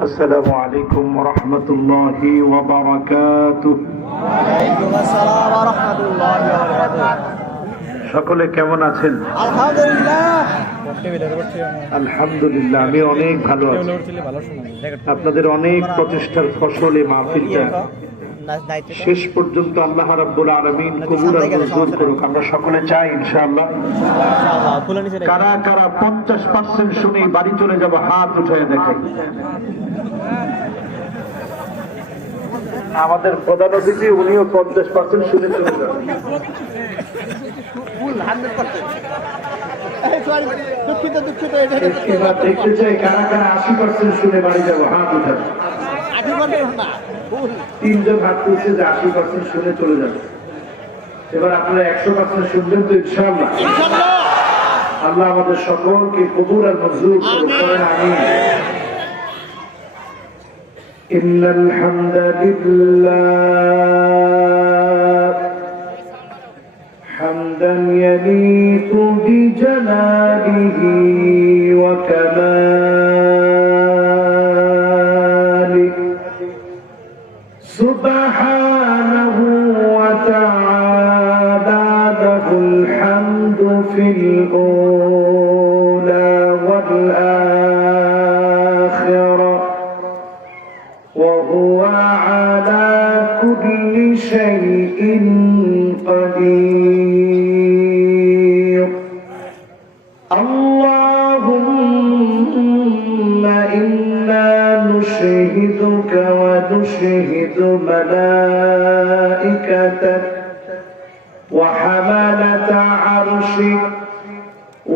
আসসালামু আলাইকুম ওয়া রাহমাতুল্লাহি ওয়া বারাকাতুহু। ওয়ালাইকুম আসসালাম ওয়া রাহমাতুল্লাহি ওয়া বারাকাতুহু। সকলে কেমন আছেন? আলহামদুলিল্লাহ। আলহামদুলিল্লাহ, আমি অনেক ভালো আছি। আপনাদের অনেক প্রচেষ্টার ফসল এই মাহফিলটা শেষ পর্যন্ত আল্লাহ রাব্বুল আলামিন কবুল আর মঞ্জুর করুক। আমরা সকলে চাই ইনশাআল্লাহ। কারা কারা 50% শুনেই বাড়ি চলে যাব, হাত উঠায় দেখাই। আমাদের প্রধান অতিথি উনিও 50% শুনে চলে যাবেন। এবার দেখতে চাই কারা কারা 80% শুনে বাড়ি যাব, হাত উঠাবে। 3 জন হাত তুলছে যে 80% শুনে চলে যাবে। এবার আপনারা 100% শুনবেন তো ইনশাআল্লাহ? আল্লাহ আমাদের সকলকে কবুল আর মঞ্জুর করেন, আমিন। ইন্নাল হামদালিল্লাহ হামদান ইয়ালিকু বিজালালিহি ওয়া কামালিহি সুবহানাহু ওয়া তাআলা লাহুল হামদু ফিল উলা ওয়াল আখিরা ওয়া হুয়া আলা কুল্লি শাইইন قدير اللهم إنا نشهدك ونشهد ملائكتك وحملة عرشك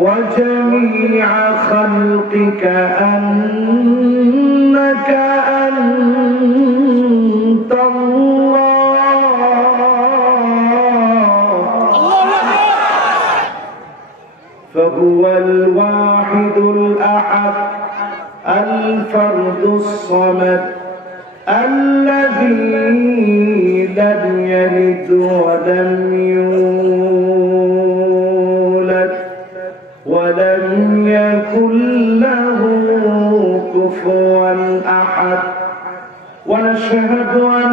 وجميع خلقك أنك أنت فهو الواحد الأحد الفرد الصمد الذي لم يلد ولم يولد ولم يكن له كفوا أحد ونشهد أن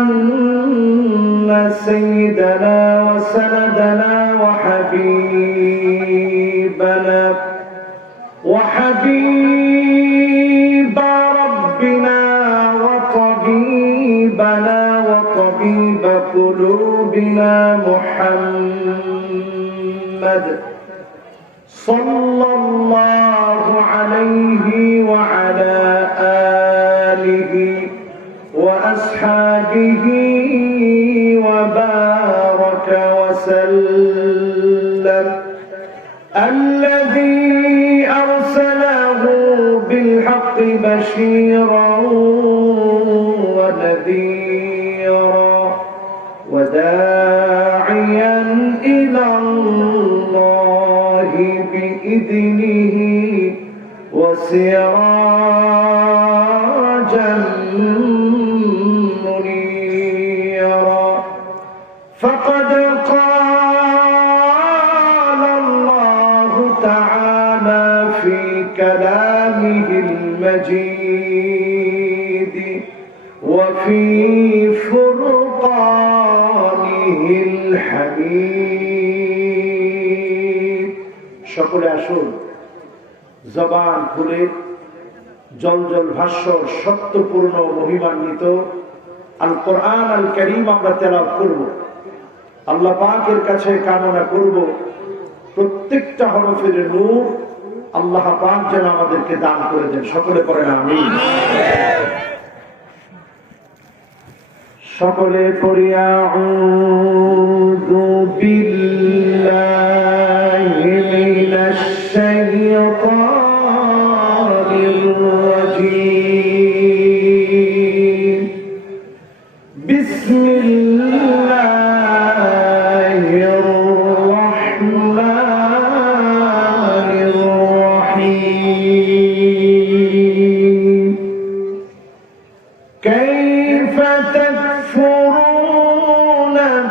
سيدنا وسندنا وحبيب ربنا وطبيبنا وطبيب قلوبنا محمد صلى الله عليه وعلى آله وأصحابه وبارك وسلم الذي أرسله بالحق بشيرا ونذيرا وداعيا إلى الله بإذنه وسراجا منيرا فقد قال الله تعالى في كلامه المجيد وفي فرقانه الحميد সকলে আসুন জবান খুলে জলজল ভাস্বর সত্যপূর্ণ মহিমান্বিত আল কোরআন আল কারীম আমরা তেলাওয়াত করব। আল্লাহ পাকের কাছে কামনা করব প্রত্যেকটা হরফের নূর আল্লাহ পাক যেন আমাদেরকে দান করে দেন। সকলে পড়েন আমিন। সকলে পড়ি আউযু বিল্লাহি মিনাশ শাইতানির রাজীম বিসমিল্লাহির রাহমানির রাহিম কাইফা তাকফুরুনা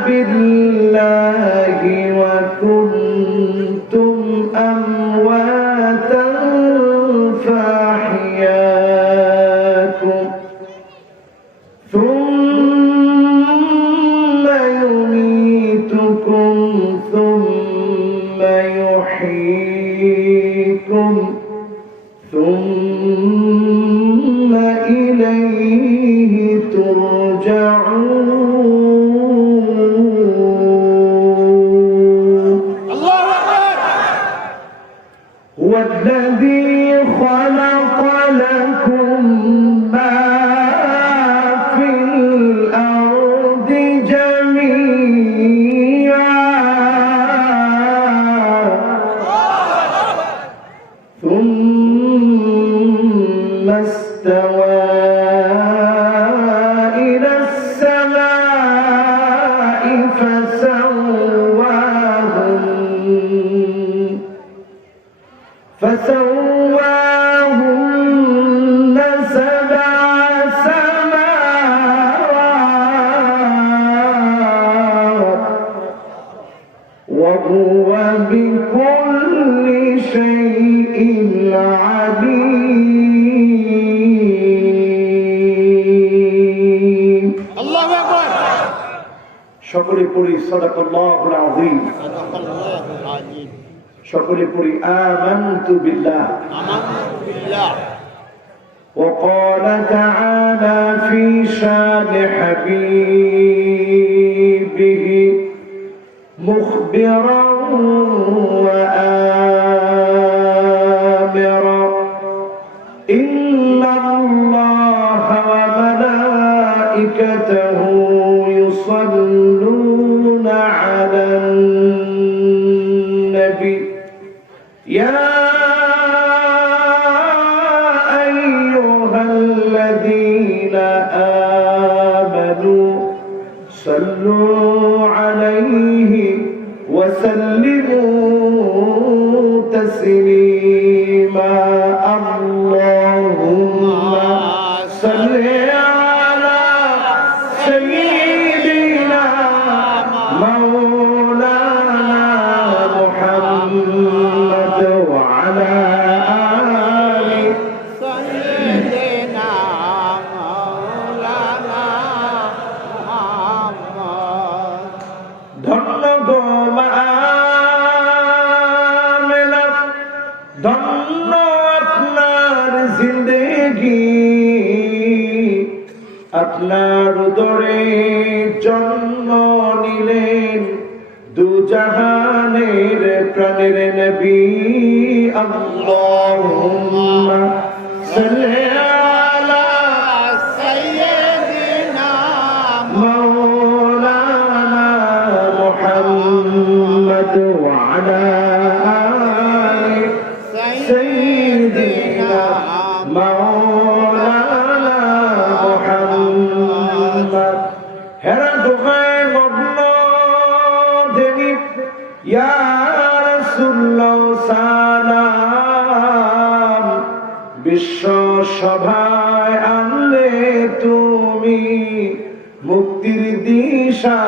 বিল্লাহি ওয়া কুনতুম আমওয়াতান ফাহিয়াকুম استوى إلى السماء فسواهن سبع سماوات وهو بكل شيء عليم الله أكبر সকলে পড়ি সাদাকাল্লাহুল আযীম সাদাকাল্লাহুল আযীম সকলে পড়ি আমানতু বিল্লাহ وقال تعالى في شان حبيبه مخبرا وآمرا إن الله وملائكته يصلون على النبي يا أيها الذين آمنوا صلوا عليه وسلموا تسليما اللهم صل على سيدنا مولانا محمد وعلى آل سيدنا مولانا محمد ধন্য গো মা আমেনা, ধন্য আপনার জিন্দেগি, আপনার উদরে জন্ম নিলেন দু জাহানের প্রাণের নবী। আল্লাহুম্মা সাল্লি আলা سيدنا مولانا محمد وعلى آل سيدنا مولانا محمد হেরা দোহায় মগ্ন দেবী ইয়া রাসূলুল্লাহ সালাম, বিশ্ব সভায় আনলে তুমি মুক্তির দিশা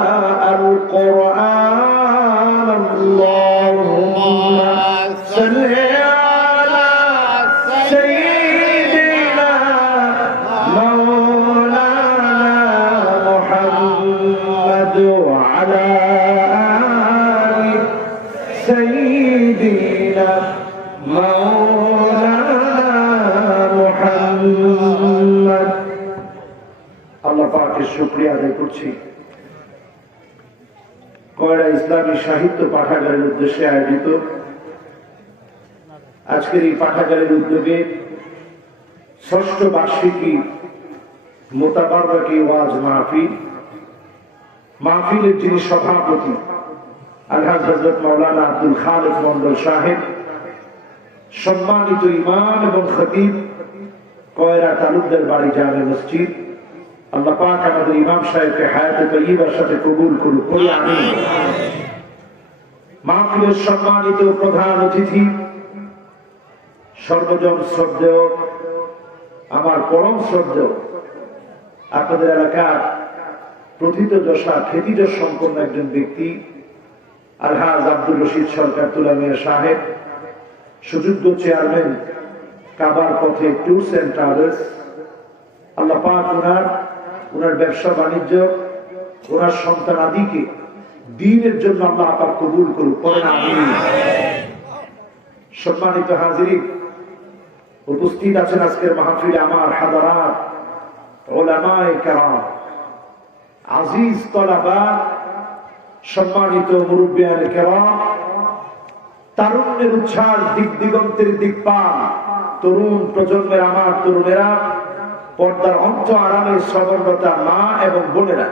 আল কোরআন। আল্লাহুম্মা সাল্লি আলা সাইয়্যিদিনা মাওলানা মুহাম্মদ ওয়া আলা আলি সাইয়্যিদিনা মাওলানা মুহাম্মদ। আল্লাহ পাকের শুকরিয়া আদায় করছি, কয়রা ইসলামী সাহিত্য পাঠাগারের উদ্দেশ্যে আয়োজিত আজকের এই পাঠাগারের উদ্যোগে ষষ্ঠ বার্ষিকী মোতাবাররকি ওয়াজ মাহফিলের যিনি সভাপতি আলহাজ হযরত মাওলানা আব্দুল খালেক মন্ডল সাহেব, সম্মানিত ইমাম এবং খতিব কয়রা তালুকদার বাড়ি জামে মসজিদ, আল্লাহ পাক আমাদের ইমাম সাহেবকে হায়াতে তয়্যিবার সাথে কবুল করুক, বলি আমিন। মাহফিলের সম্মানিত প্রধান অতিথি, সর্বজন শ্রদ্ধেয়, আমার পরম শ্রদ্ধেয়, আপনাদের এলাকার প্রথিতযশা খ্যাতিযশ সম্পন্ন একজন ব্যক্তি আলহাজ আব্দুর রশিদ সরকার তুলা মিয়া সাহেব, সুযোগ্য চেয়ারম্যান কাবার পথে ট্যুরস অ্যান্ড ট্রাভেলস, আল্লাহ পাক ওনার ব্যবসা বাণিজ্য, ওনার সন্তান আদিকে দ্বীনের জন্য আল্লাহ পাক কবুল করুক, পড়েন আমিন। সম্মানিত হাজিরিন, উপস্থিত আছেন আজকের মাহফিলে আমার হাদারাত, উলামায়ে কেরাম, আজিজ তলাবা, সম্মানিত মুরব্বিয়ানে কেরাম, তারুণ্যের উচ্ছ্বাস, দিক দিগন্তের দিকপাল, তরুণ প্রজন্মের আমার তরুণেরা, পর্দার অন্ত আড়ালে শ্রবণরতা মা এবং বোনেরা,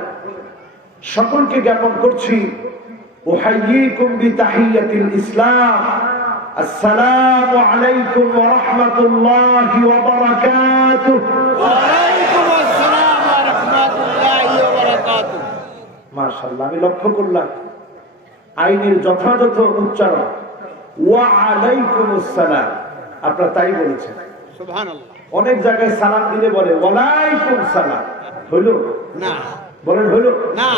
সকলকে জ্ঞাপন করছি উহাইয়িকুম বিতাহিয়াতিল ইসলাম, আসসালামু আলাইকুম ওয়া রাহমাতুল্লাহি ওয়া বারাকাতুহু। মাশাআল্লাহ, আমি লক্ষ্য করলাম আইনের যথাযথ উচ্চারণ ওয়া আলাইকুমুস সালাম, আপনারা তাই বলেছেন। সুবহানাল্লাহ। অনেক জায়গায় সালাম দিলে বলে ওয়ালাইকুম সালাম, হইলো না, বলেন হইলো না।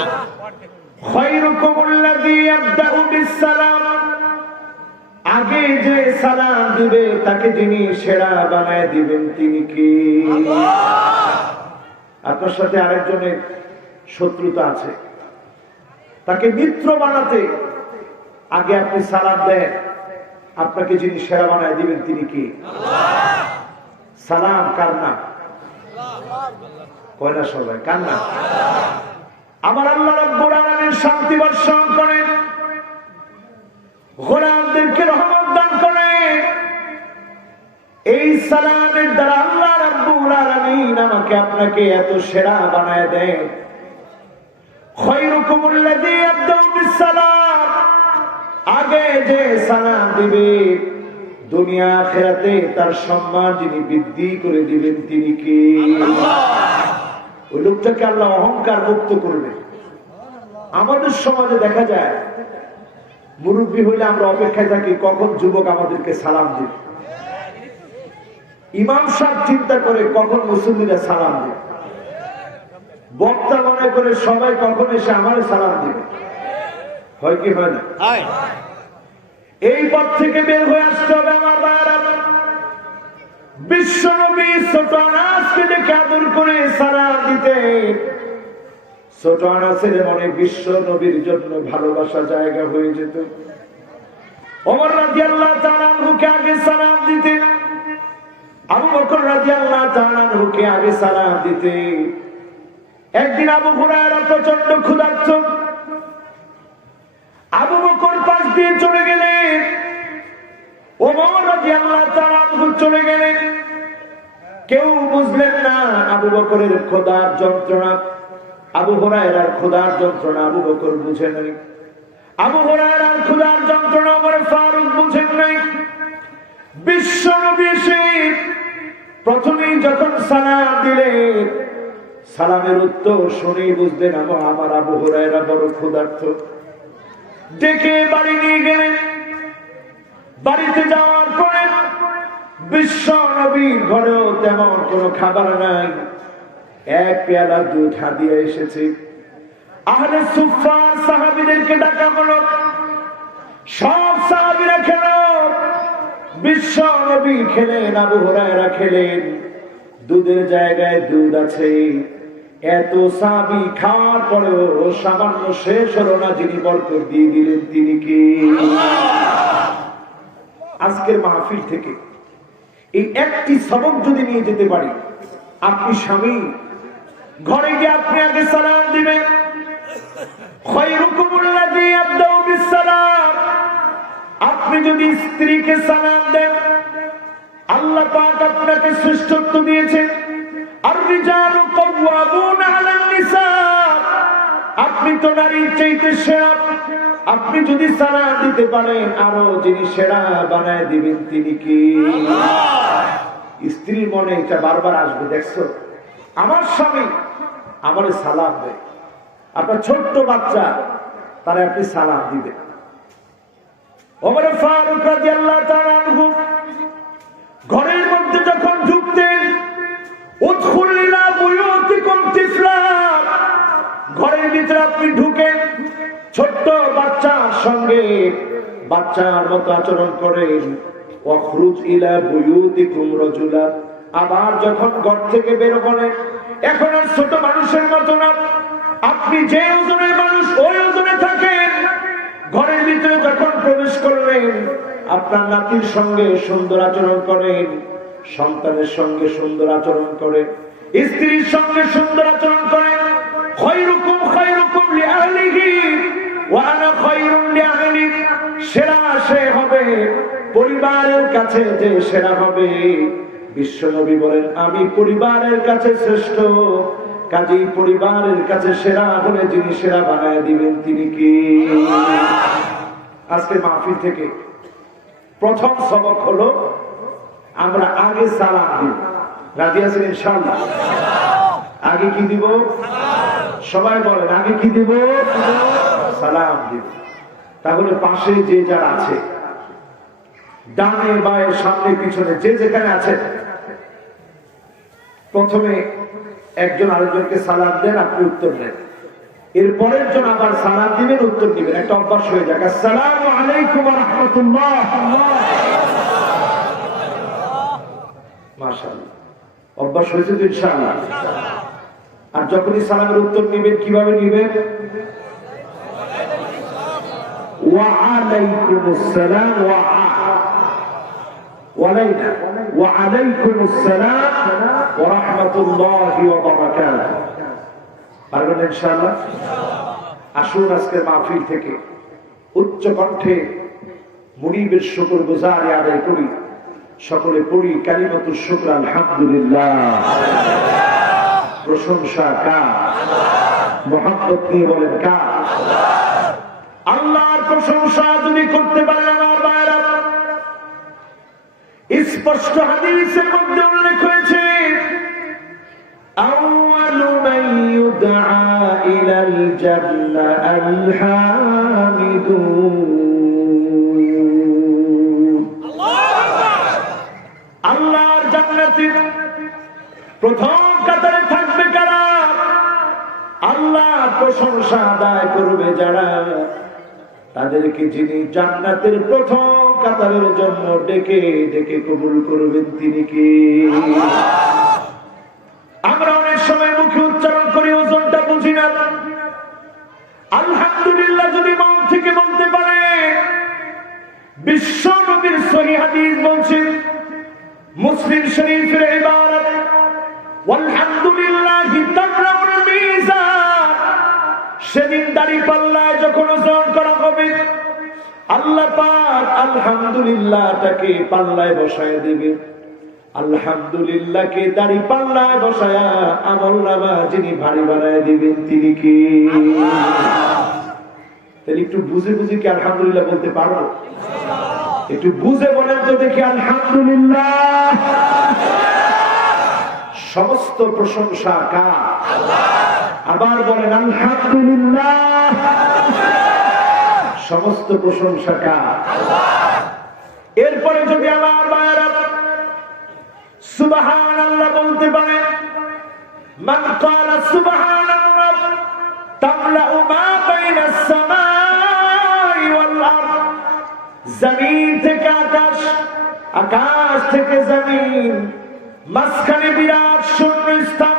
খায়রুকুমুল্লাযী ইয়াবদাউ বিসসালাম, আগে যে সালাম দিবে তাকে যিনি সেরা বানায় দিবেন তিনি কি? আপনার সাথে আরেকজনের শত্রুতা আছে, তাকে মিত্র বানাতে আগে আপনি সালাম দেন, আপনাকে যিনি সেরা বানায় দিবেন তিনি কি? সালাম কার নাম? কয়না সবাই কার নাম? আমার আল্লাহ রাব্বুল আলামিন শান্তি বর্ষণ করেন, গোলামদেরকে রহমত দান করেন। এই সালামের দ্বারা আল্লাহ রাব্বুল আলামিন আমাকে আপনাকে এত সেরা বানায় দেন। খায়রুকুমুল্লাযী ইয়াবদাউ বিসসালাম, আগে যে সালাম দিবে দুনিয়া আখিরাতে তার সম্মান যিনি বৃদ্ধি করে দিবেন তিনি কি? ওই লোকটাকে আল্লাহ অহংকার মুক্ত করবে। আমাদের সমাজে দেখা যায় মুরব্বী হইলে আমরা অপেক্ষায় থাকি কখন যুবক আমাদেরকে সালাম দিবে। ইমাম সাহেব চিন্তা করে কখন মুসল্লিরা সালাম দিবে, বক্তা মনে করে সবাই কখন এসে আমার সালাম দিবে। হয় কি হয় না? এই পথ থেকে বের হয়ে আসতে হবে আমার ভাইরা। বিশ্ব নবী ছোট আনাসকে দেখে আদর করে সালাম দিতে, ছোট আনাসের মনে বিশ্ব নবীর জন্য ভালোবাসা জায়গা হয়ে যেত। ওমর রাদিয়াল্লাহু তাআলা আনহুকে আগে সালাম দিতেন, আবু বকর রাদিয়াল্লাহু তাআলা আনহুকে আগে সালাম দিতেন। একদিন আবু হুরায়রা প্রচন্ড ক্ষুধার্ত, আবু বকর পাশ দিয়ে চলে গেলেন, ওমর রাদিয়াল্লাহু তাআলা আনহু চলে গেলেন। কেউ বুঝলেন না আবু বকরের ক্ষুধার যন্ত্রণা, আবু হুরায়রার ক্ষুধার যন্ত্রণা আবু বকর বুঝে নাই, আবু হুরায়রার ক্ষুধার যন্ত্রণা ওমর ফারুক বুঝেন নাই। বিশ্ব নবী এসে প্রথমেই যখন সালাম দিলেন, সালামের উত্তর শুনেই বুঝলেন আমার আবু হুরায়রা বড় ক্ষুধার্ত। ডেকে বাড়ি নিয়ে গেলেন। বাড়িতে যাওয়ার পরে বিশ্ব নবীর ঘরেও তেমন কোনো খাবার নাই, এক পেয়ালা দুধ হাদিয়া এসেছে। আহলে সুফফার সাহাবীদেরকে ডাকা হলো, সব সাহাবীরা খেল, বিশ্ব নবী খেলেন, আবু হুরায়রা খেলেন। দুধের জায়গায় দুধ আছে, এত সাহাবী খাওয়ার পরেও সামান্য শেষ হলো না, যিনি বরকত দিয়ে দিলেন তিনি কি? আজকের মাহফিল থেকে এই একটি সবক যদি নিয়ে যেতে পারি, আপনি স্বামী ঘরে গিয়ে আপনি আগে সালাম দিবেন। খায়রুকুমুল্লাযী ইয়াবদাউ বিসসালাম, আপনি যদি স্ত্রীকে সালাম দেন, আল্লাহ পাক আপনাকে শ্রেষ্ঠত্ব দিয়েছেন। আর রিজালু কাওয়ামুনা আলান নিসা, আপনি তো নারীর চাইতে সেরা। আপনি যদি সালাম দিতে পারেন, আরো যিনি সেরা বানায় দিবেন তিনি কি? স্ত্রীর মনে এটা বারবার আসবে, দেখছো আমার স্বামী আমারে সালাম দেয়। আপনার ছোট্ট বাচ্চা, তারে আপনি সালাম দিবেন। ওমর ফারুক রাদিয়াল্লাহু তাআলা আনহু ঘরের মধ্যে যখন ঢুকতেন, উদখুল ইলা বুয়ুতিকুম তিফলা, ঘরের ভিতরে আপনি ঢুকেন, ছোট্ট বাচ্চার সঙ্গে বাচ্চার মতো আচরণ করেন। ওয়াখরুজ ইলা বুয়ুতিকুম রাজুলা, আবার যখন ঘর থেকে বের করেন, এখন আর ছোট মানুষের মতো না, আপনি যে ওজনের মানুষ ওই ওজনে থাকেন। ঘরের ভিতরে যখন প্রবেশ করলেন, আপনার নাতির সঙ্গে সুন্দর আচরণ করেন, সন্তানের সঙ্গে সুন্দর আচরণ করেন, স্ত্রীর সঙ্গে সুন্দর আচরণ করেন। খায়রুকুম খায়রুকুম লিআহলিহি ওয়া আনা খায়রুম লিআহলি, সেরা সে হবে পরিবারের কাছে যে সেরা হবে। বিশ্বনবী বলেন আমি পরিবারের কাছে শ্রেষ্ঠ, কাজেই পরিবারের কাছে সেরা হলে যিনি সেরা বানায় দিবেন তিনি কি? আজকে মাহফিল থেকে প্রথম সবক হলো আমরা আগে সালাম দিব। রাজি আছেন ইনশাআল্লাহ? আগে কি দিব? সবাই বলেন আগে কি দিব? সালাম দিব। তাহলে পাশে যে যারা আছে, ডানে বায়ে সামনে পিছনে যে যেখানে আছে, প্রথমে একজন আরেকজনকে সালাম দেন, আপনি উত্তর দেন। এর পরের জন আবার সালাম দিবেন, উত্তর দিবেন। একটা অভ্যাস হয়ে যাক। আসসালামু আলাইকুম ওয়া রাহমাতুল্লাহ। মাশাআল্লাহ, অভ্যাস হয়েছে তো ইনশাআল্লাহ। আর যখনই সালামের উত্তর নিবেন কিভাবে নিবেন? ওয়া আলাইকুমুস সালাম ওয়ালাইনা ওয়া আলাইকুমুস সালাম ওয়া রাহমাতুল্লাহি ওয়া বারাকাতুহু। পারবেন ইনশাআল্লাহ? আসুন আজকের মাহফিল থেকে উচ্চ কণ্ঠে মুনিবের শুকরগুজারি আদায় করি। সকলে পড়ি কালিমাতুশ শুকর আলহামদুলিল্লাহ। প্রশংসা কার? মুহাম্মদ নিয়ে বলেন কার? আল্লাহর প্রশংসা যদি করতে পারেন আমার ভাইরা, স্পষ্ট হাদিসের মধ্যে উল্লেখ হয়েছে আউয়ালু মান ইউদআ ইলাল জান্নাহ আল হামিদুন। আল্লাহর জান্নাতে প্রথম কাতারে থাকবে কারা? আল্লাহর প্রশংসা আদায় করবে যারা, তাদেরকে যিনি জান্নাতের প্রথম কাতারের জন্য ডেকে ডেকে কবুল করবেন তিনি কে? আমরা অনেক সময় মুখে উচ্চারণ করি, ওজনটা বুঝি না। আলহামদুলিল্লাহ যদি মন থেকে বলতে পারে, বিশ্ব নবীর সহিহ হাদিস বলছে, মুসলিম শরীফের ইবারত, আলহামদুলিল্লাহি তামলাউল মিজান। সেদিন দাঁড়িপাল্লায় যখন ওজন করা হবে, আল্লাহ পাক আলহামদুলিল্লাহটাকে পাল্লায় বসায় দিবে। আলহামদুলিল্লাহকে দাঁড়িপাল্লায় বসায়া আমলনামা যিনি ভারী বানায় দিবেন তিনি কি? তাহলে একটু বুঝে বুঝে কি আলহামদুলিল্লাহ বলতে পারো? একটু বুঝে বলেন তো দেখি আলহামদুলিল্লাহ। সমস্ত প্রশংসা কার? আবার বলেন আলহামদুলিল্লাহ। সমস্ত প্রশংসা কার? এরপরে যদি আমার ভাইরা সুবহানাল্লাহ বলতে পারে, মান ক্বালা সুবহানাল্লাহ তামলাউ মা বাইনাস সামাই ওয়াল আরদ। জমিন থেকে আকাশ, আকাশ থেকে জমিন, মাঝখানে বিরাট শূন্যস্থান,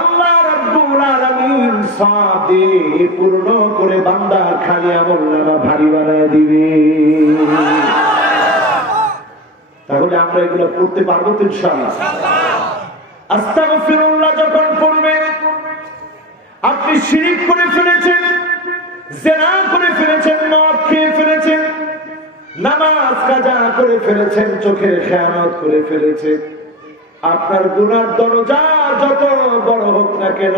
আল্লাহ রাব্বুল আলামিন সওয়াব দিয়ে পূর্ণ করে বান্দার খালি আমলনামা ভারী বানায় দিবে। তাহলে আমরা এগুলো পড়তে পারবো তো ইনশাআল্লাহ? আস্তাগফিরুল্লাহ যখন পড়বেন, আপনি শিরক করে ফেলেছেন, জিনা করে ফেলেছেন, মদ খেয়ে ফেলেছেন, নামাজ কাজা করে ফেলেছেন, চোখের খেয়ানত করে ফেলেছেন, আপনার গুনার দরজা যত বড় হোক না কেন,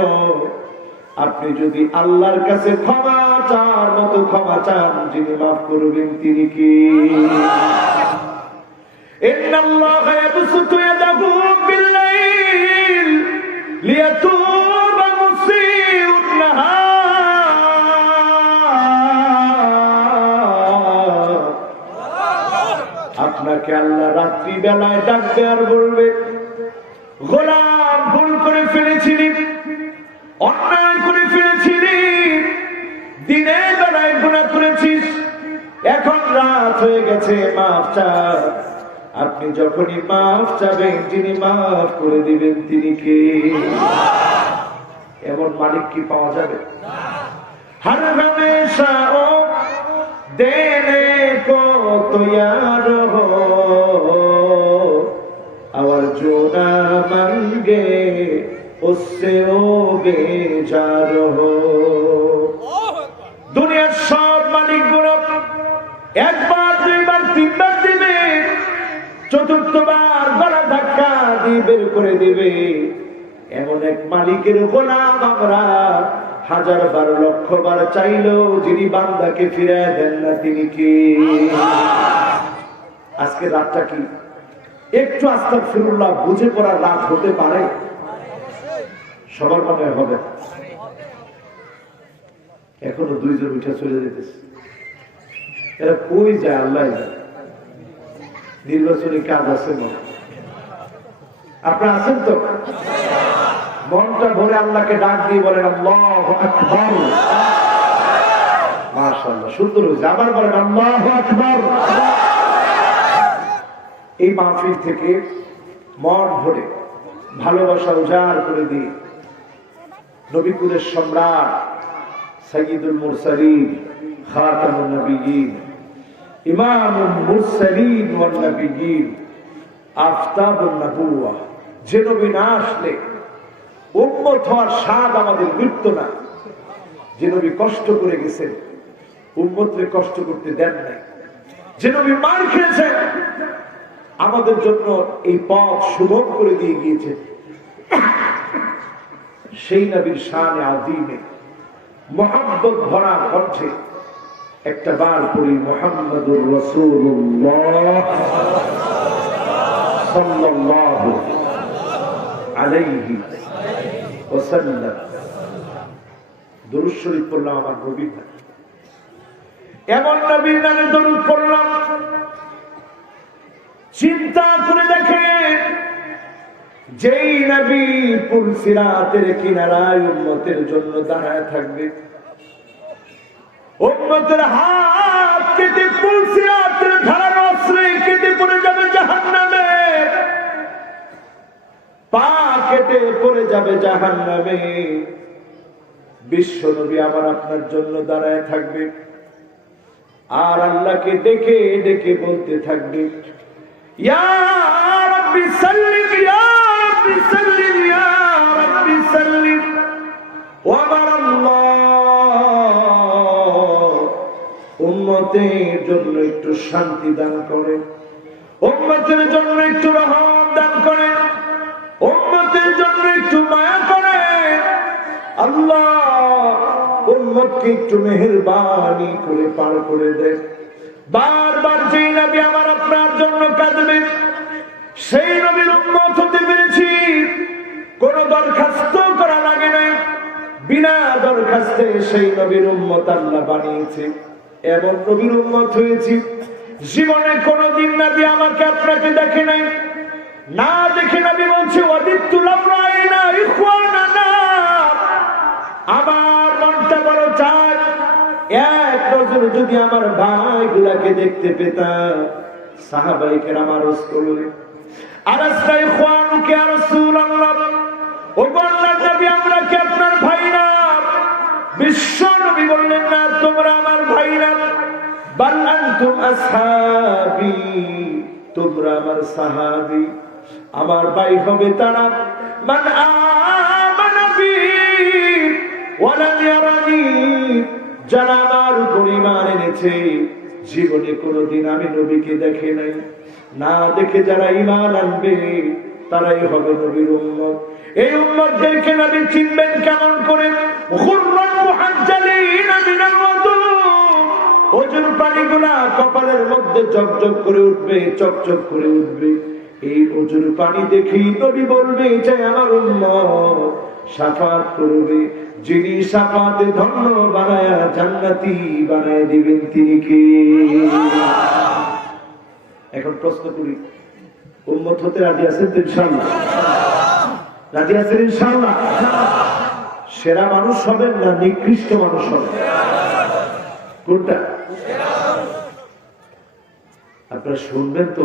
আপনি যদি আল্লাহর কাছে ক্ষমা চাওয়ার মতো ক্ষমা চান, যিনি মাফ করবেন তিনি কি? ইন্নাল্লাহা ইয়াবসুতু ইয়াদাহু বিল-লাইল লিয়াতুবা মুসিউন নাহার। আপনাকে আল্লাহ রাত্রি বেলায় ডাকবে আর বলবে, গোলাম ভুল করে ফেলেছিলি, অন্যায় করে ফেলেছিলি, দিনের বেলায় গুনাহ করেছিস, এখন রাত হয়ে গেছে, মাফ চা। আপনি যখনই মাফ চাবেন, যিনি মাফ করে দিবেন তিনি কে? এমন মালিক কি পাওয়া যাবে? হর হমেশা ও দেনে কো তৈয়ার হো, और जो ना मांगे उससे वो बेजार हो। দুনিয়ার সব মালিকগুলো একবার দুইবার তিনবার দিবে, চতুর্থবার গলা ধাক্কা দিয়ে বের করে দিবে। এমন এক মালিকের গোলাম আমরা হাজার বার লক্ষ বার চাইলেও যিনি বান্দাকে ফিরায় দেন না তিনি কি? আজকে রাতটা কি একটু আস্তাগফিরুল্লাহ বুঝে পড়ার রাত হতে পারে? সবার মনে হবে এখনো দুইজন উঠে চলে যেতেছে। এরা কই যায় আল্লাহ জানে। নির্বাচনী কাজ আছে না? আপনারা আছেন তো? মনটা ভরে আল্লাহকে ডাক দিয়ে বলেন আল্লাহু আকবার। মাশাআল্লাহ, সুন্দর হয়েছে। আবার বলেন আল্লাহু আকবার। এই মাহফিল থেকে মন ভরে ভালোবাসা উজাড় করে দিয়ে নবী কুলের সম্রাট সাইয়্যিদুল মুরসালিন খাতামুন নবিয়্যিন ইমামুল মুরসালিন ওয়ান নবিয়্যিন আফতাবুন নবুওয়া, যে নবী না আসলে উম্মত হওয়ার স্বাদ আমাদের মৃত্যু না। যে নবী কষ্ট করে গেছেন, উম্মতরে কষ্ট করতে দেন নাই। যে নবী মার খেয়েছেন, আমাদের জন্য এই পথ সুগম করে দিয়ে গিয়েছেন। সেই নবীর শানে আযীমে মুহাব্বত ভরা কণ্ঠে একটা বার পড়ি মুহাম্মাদুর রাসূলুল্লাহ সাল্লাল্লাহু আলাইহি ওয়াসাল্লাম। দরুদ শরীফ পড়লাম আমার নবীর নামে, এমন নবীর নামে দরুদ পড়লাম। চিন্তা করে দেখেন, যেই নবী পুলসিরাতের কিনারায় উম্মতের জন্য দাঁড়ায় থাকবে, উম্মতের হাত কেটে পুলসিরাতের ধারানো অস্ত্রে কেটে পড়ে যাবে জাহান্নামে, পা কেটে পড়ে যাবে জাহান্নামে, বিশ্ব নবী আমার আপনার জন্য দাঁড়ায় থাকবে আর আল্লাহকে ডেকে ডেকে বলতে থাকবে ইয়া রাব্বি সাল্লিম ইয়া রাব্বি সাল্লিম ইয়া রাব্বি সাল্লিম। ওয়া আল্লাহ, উম্মতের জন্য একটু শান্তি দান করে, উম্মতের জন্য একটু রহমত দান করে, উম্মতের জন্য একটু মায়া করে। আল্লাহ উম্মতকে একটু মেহেরবানি করে পার করে দেয়। বারবার যেই নবী আমার আপনার জন্য কাঁদবে, সেই নবীর উম্মত হতে পেরেছি। কোন দরখাস্ত করা লাগে নাই, বিনা দরখাস্তে সেই নবীর উম্মত আল্লাহ বানিয়েছে। এমন নবীর উম্মত হয়েছি, জীবনে কোনদিন নবী আমাকে আপনাকে দেখে নাই, না দেখে নবী বলছে ওয়াদিতু লাউ রাআইনা ইখওয়ানানা। আমার মনটা বড় চায় এক নজর যদি আমার ভাইগুলাকে দেখতে পেতাম। সাহাবায়ে কেরাম আরজ করলেন আলাস্তা ইখওয়ানুকা ইয়া রাসূলুল্লাহ, ও আল্লাহর নবী আমরা কি আপনার ভাই না? বিশ্ব নবী বললেন না, তোমরা আমার ভাই না, বাল আনতুম আসহাবী, তোমরা আমার সাহাবী। আমার ভাই হবে তারা মান আমানা বি ওয়া লাম ইয়ারানি, যারা আমার উপর ঈমান এনেছে, জীবনে কোনোদিন আমি নবীকে দেখে নাই, না দেখে যারা ঈমান আনবে তারাই হবে নবীর উম্মত। এই উম্মতদেরকে নবী চিনবেন কেমন করে? গুররান মুহাজ্জালিনা মিনাল ওয়াদু, ওজুর পানিগুলা কপালের মধ্যে চকচক করে উঠবে, চকচক করে উঠবে। এই ওজুর পানি দেখেই নবী বলবে যে আমার উম্মত শাফাত করবে। যিনি শাফাতে ধন্য বানায়া জান্নাতি বানায় দিবেন তিনি কে? এখন প্রশ্ন করি, উম্মত হতে রাজি আছেন তো ইনশাআল্লাহ? রাজি আছেন ইনশাআল্লাহ? সেরা মানুষ হবেন না নিকৃষ্ট মানুষ হবেন? কোনটা? আপনারা শুনবেন তো?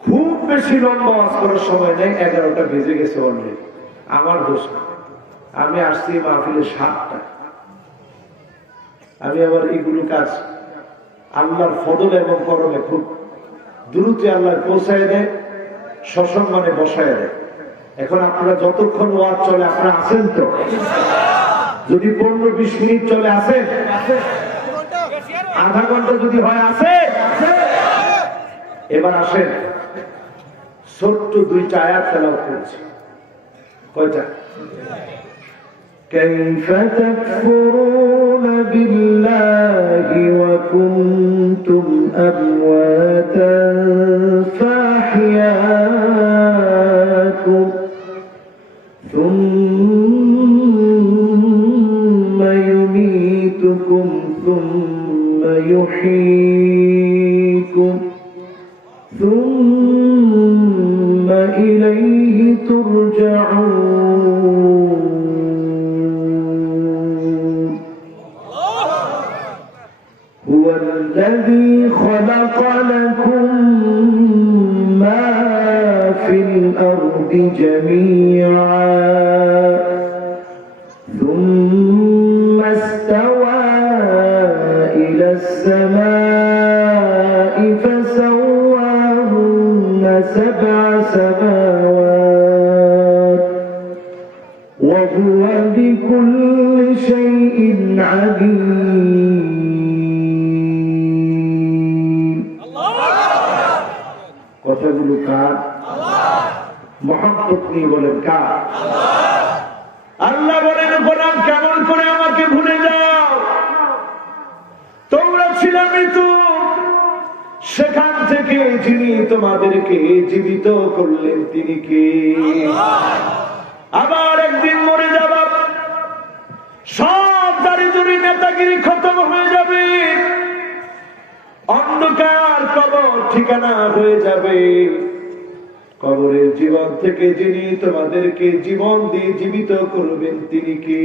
খুব বেশি লম্বা ওয়াজ করার সময় নেই, 11টা বেজে গেছে অলরেডি। আমার দোষ না, আমি আসছি মাহফিলে 7টা। আমি আবার এইগুলো কাজ আল্লাহর ফদল এবং করমে খুব দ্রুত আল্লাহ পৌঁছায় দেয়, সসম্মানে বসায় দেয়। এখন আপনারা যতক্ষণ ওয়াজ চলে আপনারা আছেন তো? যদি 15-20 মিনিট চলে আসেন, আধা ঘন্টা যদি হয় আসে। এবার আসেন, ছোট্ট 2টা আয়াত তেলাওয়াত করেছি। কয়টা? কাইফা তাকফুরুনা বিল্লাহি ওয়া কুনতুম আমওয়াতান ফাহিয়াকুম ثم يحييكم ثم إليه ترجعون هو الذي خلق لكم ما في الأرض جميعا ثم استوى إلى السماء فسواهن سبع سماوات وهو بكل شيء عليم কথাগুলো কার? মহব্বত নিয়ে বলেন কার? আল্লাহ বলেন গোলাম কেমন করে আমাকে ভুলে যাও? তোমরা ছিলে মৃত্যু, সেখান থেকে যিনি তোমাদেরকে জীবিত করলেন তিনি কে? আবার একদিন মরে যাবা, সব দাড়ি নেতাগিরি খতম হয়ে যাবে, অন্ধকার কবর ঠিকানা হয়ে যাবে। কবরের জীবন থেকে যিনি তোমাদেরকে জীবন দিয়ে জীবিত করবেন তিনি কে?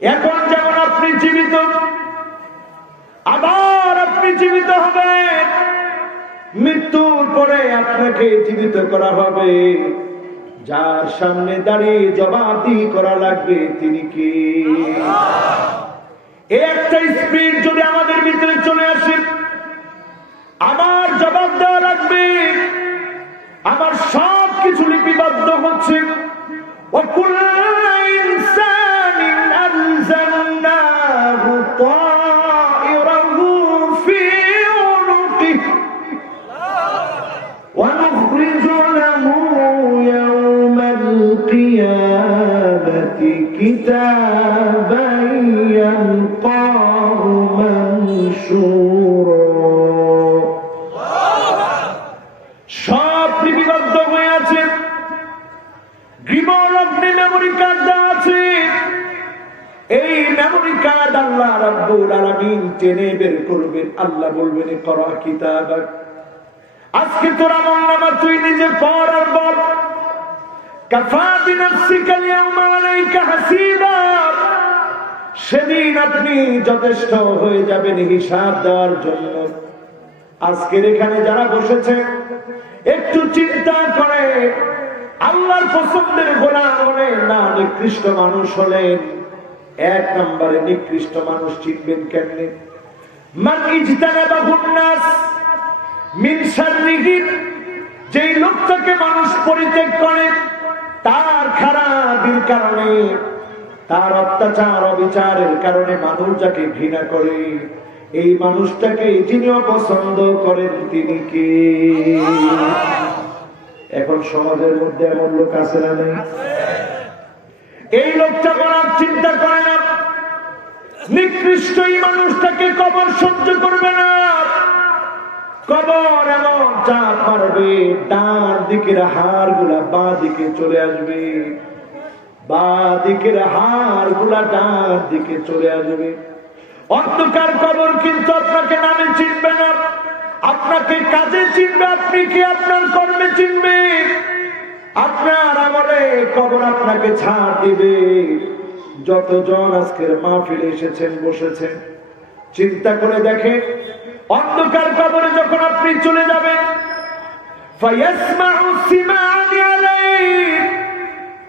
এখন যেমন আপনি জীবিত, আবার আপনি জীবিত হবেন, মৃত্যুর পরে আপনাকে জীবিত করা হবে। যার সামনে দাঁড়িয়ে জবাবদিহি করা লাগবে তিনি কে? একটা স্পিড যদি আমাদের ভিতরে চলে আসে, আমার জবাব দেওয়া লাগবে, আমার সব কিছু লিপিবদ্ধ হচ্ছে। ونخرج له يوم القيامة كتابا يلقاه منشورا সব লিপিবদ্ধ হয়ে আছে, গৃহলগ্নে মেমোরি কার্ড দেওয়া আছে। এই মেমোরি কার্ড আল্লাহ রাব্বুল আলামিন টেনে বের করবেন। আল্লাহ বলবেন ইকরা কিতাবাক, আজকে তোর আমলনামা তুই নিজে পড় আর বল। কাফা বিনাফসিকা আল-ইয়াওমা আলাইকা হাসিবা, সেদিন আপনি যথেষ্ট হয়ে যাবেন হিসাব দেওয়ার জন্য। আজকের এখানে যারা বসেছে একটু চিন্তা করে, আল্লাহর পছন্দের গোলাম হলেন না নিকৃষ্ট মানুষ হলেন? এক নম্বরে নিকৃষ্ট মানুষ চিনবেন কেমনে? মান ইজতানাবাহুন নাস মিন শাররিহি, যেই লোকটাকে মানুষ পরিত্যাগ করে তার খারাপের কারণে, তার অত্যাচার অবিচারের কারণে মানুষ যাকে ঘৃণা করে, এই মানুষটাকে যিনি অপছন্দ করেন তিনি কে? এখন সমাজের মধ্যে এমন লোক আছে না নেই? এই লোকটা বলার চিন্তা করে না, নিকৃষ্ট এই মানুষটাকে কবর সহ্য করবে না। কবর এমন চাপ মারবে, ডান দিকের হাড় গুলা বাঁ দিকে চলে আসবে, বাঁ দিকের হাড় গুলা ডান দিকে চলে আসবে। অন্ধকার কবর কিন্তু আপনাকে নামে চিনবে না, আপনাকে কাজে চিনবে, আপনি কি আপনার কর্মে চিনবে, আপনার আমলে কবর আপনাকে ছাড় দিবে। যতজন আজকের মাহফিলে এসেছেন বসেছেন, চিন্তা করে দেখে, অন্ধকার কবরে যখন আপনি চলে যাবেন, ফায়াসমাউ সিমাআন আলাইহি,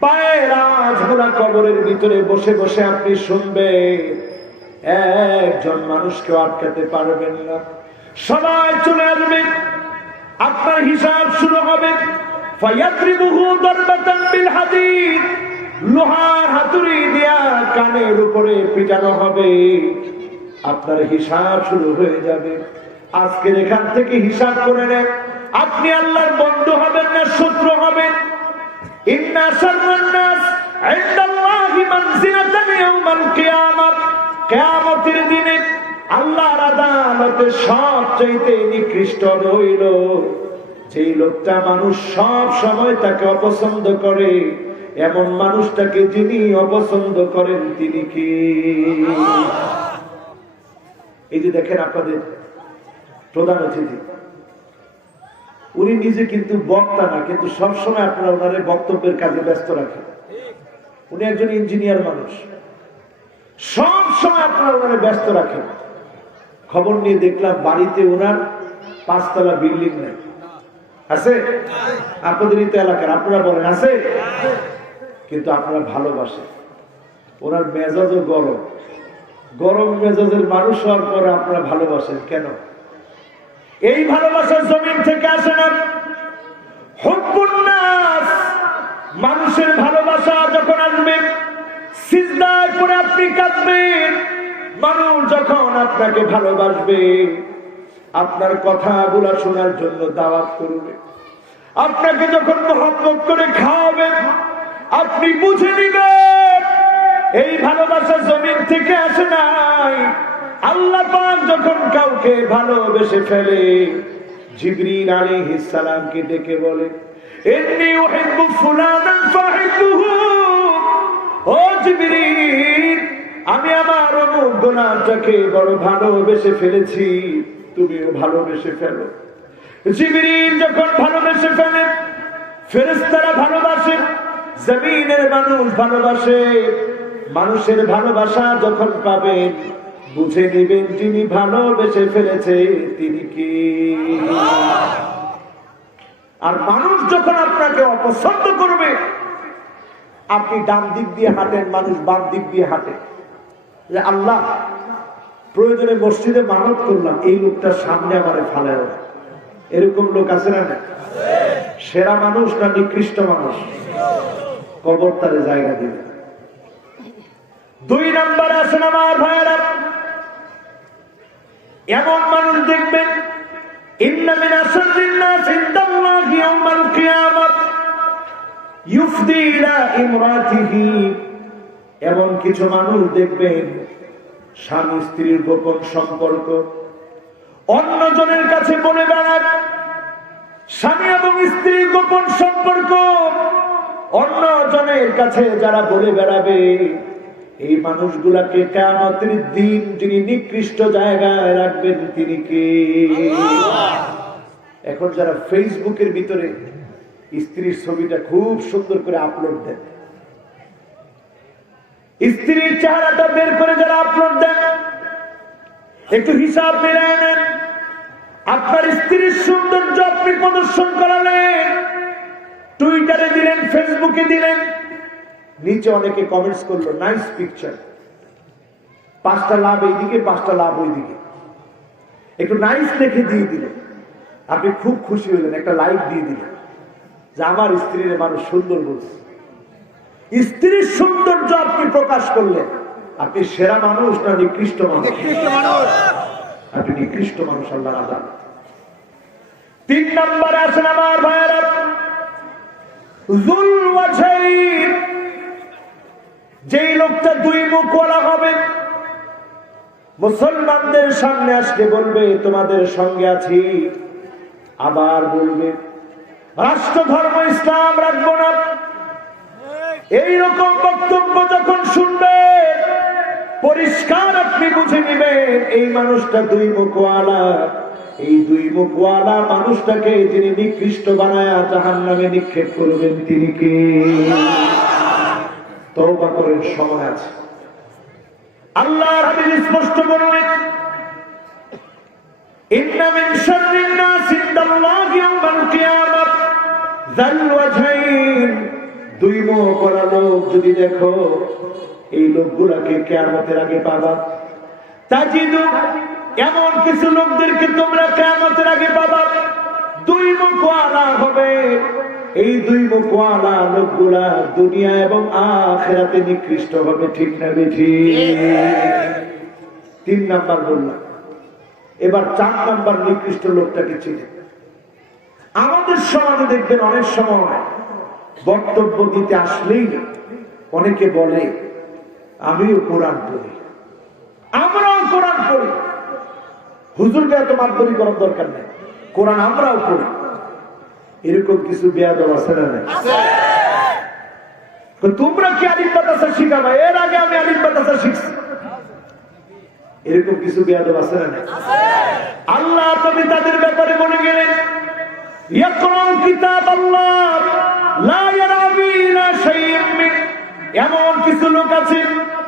পায়ের আওয়াজগুলো কবরের ভিতরে বসে বসে আপনি শুনবেন। একজন মানুষকে আটকাতে পারবেন না, সবাই চলে আসবেন, আপনার হিসাব শুরু হবে। ফায়াদরিবুহু দারবাতান বিল হাদিদ, লোহার হাতুড়ি দিয়া কানের উপরে পিটানো হবে, আপনার হিসাব শুরু হয়ে যাবে। আজকের এখান থেকে হিসাব করে নেন, আপনি আল্লাহর বন্ধু হবেন না শত্রু হবেন। ইন্না শাররান নাস ইনদাল্লাহি মানজিলাতান ইয়াউমাল কিয়ামাহ, কিয়ামতের দিনে আল্লাহর আদালতে সবচেয়ে নিকৃষ্ট হইল যেই লোকটা মানুষ সব সময় তাকে অপছন্দ করে, এমন মানুষটাকে যিনি অপছন্দ করেন তিনি কি? এই যে দেখেন আপনাদের প্রধান অতিথি, উনি নিজে কিন্তু বক্তা না, কিন্তু সবসময় আপনারা ওনার বক্তব্যের কাজে ব্যস্ত রাখেন। উনি একজন ইঞ্জিনিয়ার মানুষ, সব সময় আপনারা ওনারে ব্যস্ত রাখেন। খবর নিয়ে দেখলাম বাড়িতে ওনার 5 তলা বিল্ডিং নেই। আছে? আপনাদেরই তো এলাকার, আপনারা বলেন আছে? কিন্তু আপনারা ভালোবাসেন। ওনার মেজাজও গরম, গরম মেজাজের মানুষ হওয়ার পরে আপনারা ভালোবাসেন কেন? এই ভালোবাসার জমিন থেকে আসে না। হুব্বুন নাস, মানুষের ভালোবাসা যখন আসবে সিজদায় পড়ে আপনি কাঁদবেন। মানুষ যখন আপনাকে ভালোবাসবে, আপনার কথাগুলো শোনার জন্য দাওয়াত করবে, আপনাকে যখন মহব্বত করে খাওয়াবেন, আপনি বুঝে নিবেন এই ভালোবাসা জমিন থেকে আসে নাই। আল্লাহ পাক যখন কাউকে ভালোবেসে ফেলে, জিবরিল আলাইহিস সালামকে ডেকে বলে, ইন্নী উহিব্বু ফুলানান ফাহিব্বুহু। ও জিবরিল, আমি আমার অমুক গোলামটাকে বড় ভালোবেসে ফেলেছি, তুমিও ভালোবেসে ফেলো। জিবরিল যখন ভালোবেসে ফেলে, ফেরেশতারা ভালোবাসে, জমিনের মানুষ ভালোবাসে। মানুষের ভালোবাসা যখন পাবেন, বুঝে নেবেন যিনি ভালোবেসে ফেলেছে তিনি কি। আর মানুষ যখন আপনাকে অপছন্দ করবে, আপনি ডান দিক দিয়ে হাঁটেন, মানুষ বাম দিক দিয়ে হাঁটে, যে আল্লাহ প্রয়োজনে মসজিদে মানত করলাম, এই লোকটার সামনে আমারে ফালায়। এরকম লোক আছে না? সেরা মানুষ না নিকৃষ্ট মানুষ? কবর তারে জায়গা দিবে। 2 নম্বরে আছেন আমার ভাইয়েরা, এমন মানুষ দেখবেন, ইন্না মিন আশারিন নাস ইনদাল্লাহি ইয়াওমাল কিয়ামাত ইউফদি ইলা ইমরাতিহি। এমন কিছু মানুষ দেখবেন, স্বামী স্ত্রীর গোপন সম্পর্ক অন্যজনের কাছে বলে বেড়ান। স্বামী এবং স্ত্রীর গোপন সম্পর্ক অন্যজনের কাছে যারা বলে বেড়াবে, এই মানুষগুলাকে কিয়ামতের দিন যিনি নিকৃষ্ট জায়গায় রাখবেন তিনি কে? এখন যারা ফেসবুকের ভিতরে স্ত্রীর ছবিটা খুব সুন্দর করে আপলোড দেন, স্ত্রীর চেহারাটা বের করে যারা আপলোড দেন, একটু হিসাব মিলায় নেন। আপনার স্ত্রীর সৌন্দর্য আপনি প্রদর্শন করালেন, টুইটারে দিলেন, ফেসবুকে দিলেন, নিচে অনেকে কমেন্টস করলো নাইস পিকচার, 5টা লাভ এইদিকে 5টা লাভ ওইদিকে, একটু নাইস লিখে দিয়ে দিলেন। আপনি খুব খুশি হলেন, একটা লাইক দিয়ে দিলেন যে আমার স্ত্রীর মানুষ সুন্দর বলছে। স্ত্রীর সৌন্দর্য আপনি প্রকাশ করলেন, আপনি সেরা মানুষ না নিকৃষ্ট মানুষ? আপনি নিকৃষ্ট মানুষ, আল্লাহর আযাব। 3 নম্বরে আছেন আমার ভাইয়েরা, যুল ওয়াজহাইন। যেই লোকটা 2 মুখওয়ালা হবে, মুসলমানদের সামনে আসলে বলবে তোমাদের সঙ্গে আছি, আবার বলবে রাষ্ট্র ধর্ম ইসলাম রাখবো না। এইরকম বক্তব্য যখন শুনবে, পরিষ্কার আপনি বুঝে নিবেন এই মানুষটা 2 মুখওয়ালা। এই 2 মুখওয়ালা মানুষটাকে যিনি নিকৃষ্ট বানায়া জাহান্নামে নিক্ষেপ করবেন তিনি কে? তওবা করেন, সময় আছে। আল্লাহর হাবিব স্পষ্ট বললেন, ইন্না মিন শাররিন নাস ইনদাল্লাহি ইয়াওমাল কিয়ামাত যাল ওয়াজহাইন। 2 মুখওয়ালা লোক যদি দেখো, এই লোকগুলাকে কিয়ামতের আগে পাবা। তাজিদু, এমন কিছু লোকদেরকে তোমরা কিয়ামতের আগে পাবা, 2 মুখওয়ালা হবে। এই 2 মুখওয়ালা লোকগুলা দুনিয়া এবং আখিরাতে নিকৃষ্ট হবে, ঠিক না বেঠি? 3 নাম্বার বললাম, এবার 4 নাম্বার নিকৃষ্ট লোকটাকে চিনে। আমাদের সমাজে দেখবেন অনেক সময় বক্তব্য দিতে আসলেই অনেকে বলে আমিও কোরআন পড়ি, আমরাও কোরআন পড়ি। হুজুরকে এত মাতবরি করার দরকার নেই, কোরআন আমরাও পড়ি। এরকম কিছু বেয়াদব আছে না? তোমরা কি আলিফ মাদ্রাসা শিখাবা? এর আগে আমি আলিফ মাদ্রাসা শিখছি। এরকম কিছু বেয়াদব আছে না? আল্লাহ নবী তাদের ব্যাপারে বলে গেলেন, ইয়াকরাউ কিতাবাল্লাহ লা ইয়ারাবিনা শাই'আন মিন, এমন কিছু লোক আছে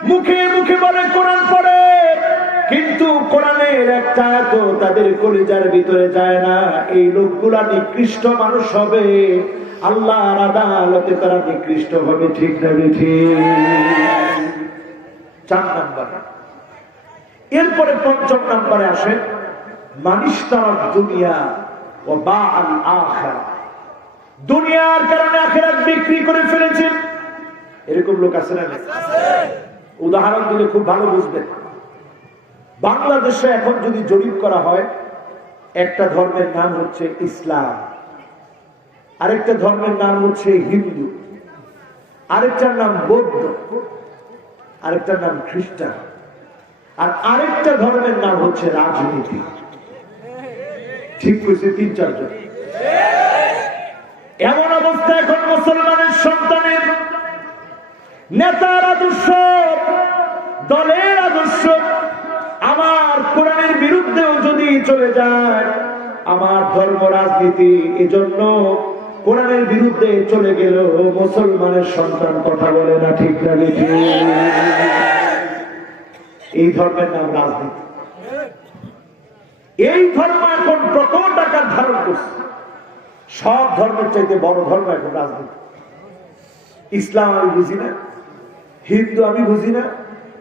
মুখে মুখে বলে কোরআন পড়ে, কিন্তু কোরআনের একটা আয়াত তাদের কলিজার ভিতরে যায় না। এই লোকগুলা নিকৃষ্ট মানুষ হবে, আল্লাহর আদালতে তারা নিকৃষ্ট হবে। ঠিক না ঠিক? 4 নাম্বার। এরপরে 5ম নাম্বারে আসে মানিশতারাদ দুনিয়া ওয়া বাআল আখিরা, দুনিয়ার কারণে আখিরাত বিক্রি করে ফেলেছে। এরকম লোক আছে না? উদাহরণ দিলে খুব ভালো বুঝবেন। বাংলাদেশে এখন যদি জরিপ করা হয়, একটা ধর্মের নাম হচ্ছে ইসলাম, আরেকটা ধর্মের নাম হচ্ছে হিন্দু, আরেকটার নাম বৌদ্ধ, আরেকটার নাম খ্রিস্টান, আর আরেকটা ধর্মের নাম হচ্ছে রাজনীতি। ঠিক কইছে 3-4 জন। এমন অবস্থা এখন মুসলমানের সন্তানের নেতার আদর্শ, দলের আদর্শ আমার কোরআনের বিরুদ্ধেও যদি চলে যায়, আমার ধর্ম রাজনীতি এজন্য কোরআনের বিরুদ্ধে চলে গেল, মুসলমানের সন্তান কথা বলে না। ঠিক না? এই ধর্মের নাম রাজনীতি। এই ধর্ম এখন প্রকট আকার ধারণ করছে। সব ধর্মের চাইতে বড় ধর্ম এখন রাজনীতি। ইসলাম আমি বুঝি না, হিন্দু আমি বুঝি না,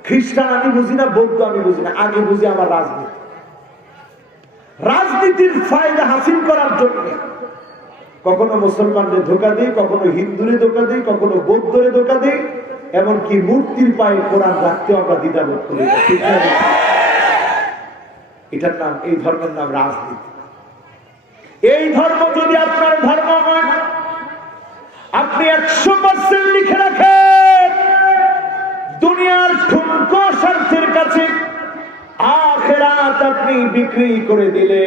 খ্রিস্টান আমি বুঝি না, বৌদ্ধ আমি বুঝি না, আগে বুঝি আমার রাজনীতি। রাজনীতির ফায়দা হাসিল করার জন্য কখনো মুসলমানদের ধোকা দিই, কখনো হিন্দুরে ধোকা দিই, কখনো বৌদ্ধরে ধোকা দিই, এমনকি মূর্তির পায়ে কোরআন রাখতেও আমরা দ্বিধাবোধ করি। এটার নাম, এই ধর্মের নাম রাজনীতি। এই ধর্ম যদি আপনার ধর্ম হয়, আপনি 100% লিখে রাখেন, দুনিয়ার ঠুনকো স্বার্থের কাছে আখিরাত আপনি বিক্রি করে দিলে,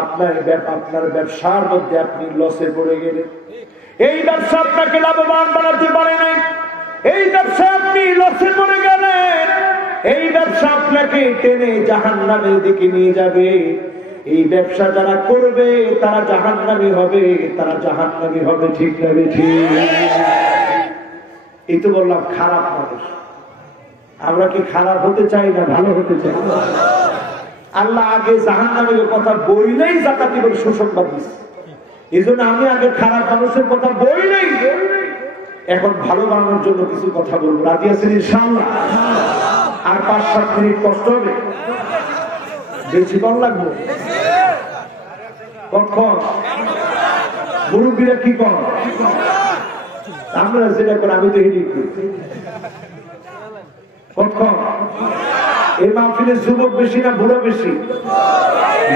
আপনার ব্যবসার মধ্যে আপনি লসে পড়ে গেলেন। এই ব্যবসা আপনাকে লাভবান বানাতে পারে নাই, এই ব্যবসা আপনি লসে পড়ে গেলেন, এই ব্যবসা আপনাকে টেনে জাহান্নামের দিকে নিয়ে যাবে। এই ব্যবসা যারা করবে তারা জাহান্নামী হবে, তারা জাহান্নামী হবে। ঠিক না? ঠিক। এই তো বললাম খারাপ মানুষ। আমরা কি খারাপ হতে চাই না ভালো হতে চাই? আল্লাহ আগে জাহান্নামের কথা বইলেই জাকাতি বলে সুসংবাদ দিচ্ছে। এই জন্য আমি আগে খারাপ মানুষের কথা বইলেই এখন ভালো বানানোর জন্য কিছু কথা বলবো। রাজি আছেন ইনশাআল্লাহ? আর 5-7 মিনিট কষ্ট হবে, বেশি কম লাগবে। কখন মুরব্বীরা কি কম, আমরা যেটা করে আমি তো হেডি করি। কখন এই মাহফিলে যুবক বেশি না বুড়ো বেশি?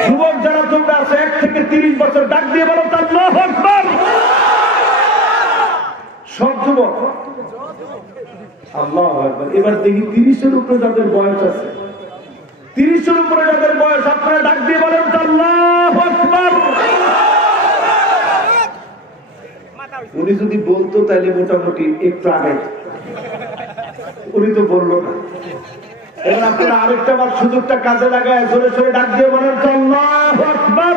যুবক যারা তোমরা আছে 1 থেকে 30 বছর ডাক দিয়ে বলো আল্লাহু আকবার। সব যুবক আল্লাহু আকবার। এবার দেখি 30-এর উপরে যাদের বয়স আছে, 30-এর উপরে যাদের বয়স, আপনারা ডাক দিয়ে বলেন আল্লাহু আকবার। উনি যদি বলতো তাহলে মোটামুটি একটু আগাই, উনি তো বললো না। এবার আপনারা আরেকটা বার সুযোগটা কাজে লাগায় জোরে জোরে ডাক দিয়ে বলেন আল্লাহু আকবার।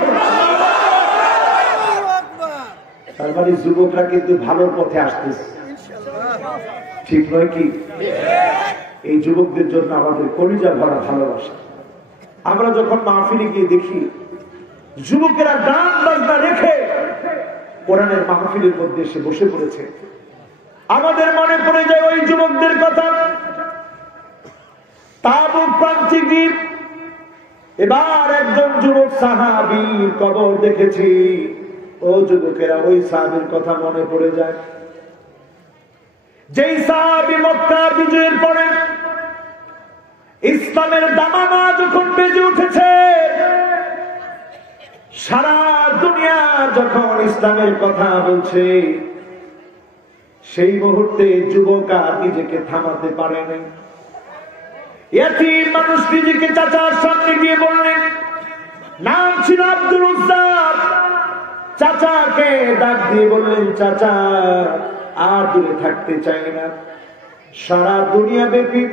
তার মানে যুবকরা কিন্তু ভালোর পথে আসতেছে। ঠিক নয় কি? এই যুবকদের জন্য আমাদের কলিজা ভরা ভালোবাসা। আমরা যখন মাহফিলে গিয়ে দেখি যুবকেরা গান বাজনা রেখে কোরআনের মাহফিলের মধ্যে এসে বসে পড়েছে, আমাদের মনে পড়ে যায় ওই যুবকদের কথা। তাবুক প্রান্তে গিয়ে এবার একজন যুবক সাহাবীর কবর দেখেছি। ও যুবকেরা, ওই সাহাবীর কথা মনে পড়ে যায়, যেই সাহাবী মক্কা বিজয়ের পরে ইসলামের দামামা যখন বেজে উঠেছে, সারা দুনিয়া যখন ইসলামের কথা বলছে, সেই মুহূর্তে যুবক আর নিজেকে থামাতে পারে নাই। এতিম মানুষ নিজেকে চাচার সামনে গিয়ে বললেন, নাম ছিল আব্দুল উজ্জা, চাচাকে ডাক দিয়ে বললেন, চাচা আর দূরে থাকতে চাই না। সারা দুনিয়া ব্যাপী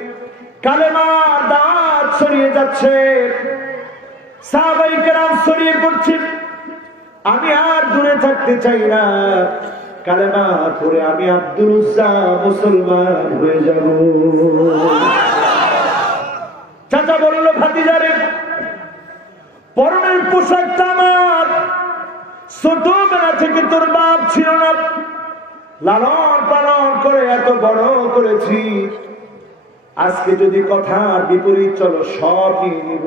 কালেমার দাওয়াত ছড়িয়ে যাচ্ছে, সাহাবায়ে কেরাম ছড়িয়ে পড়ছেন। আমি আর দূরে থাকতে চাই না, কালেমা পড়ে আমি আব্দুল উজ্জা মুসলমান হয়ে যাব। চাচা বলল, ভাতিজারে, পরনের পোশাকটা আমার ছোটবেলা থেকে তোর বাপ ছিল না, লালন পালন করে এত বড় করেছি, আজকে যদি কথার বিপরীত চলো সব নিয়ে নিব।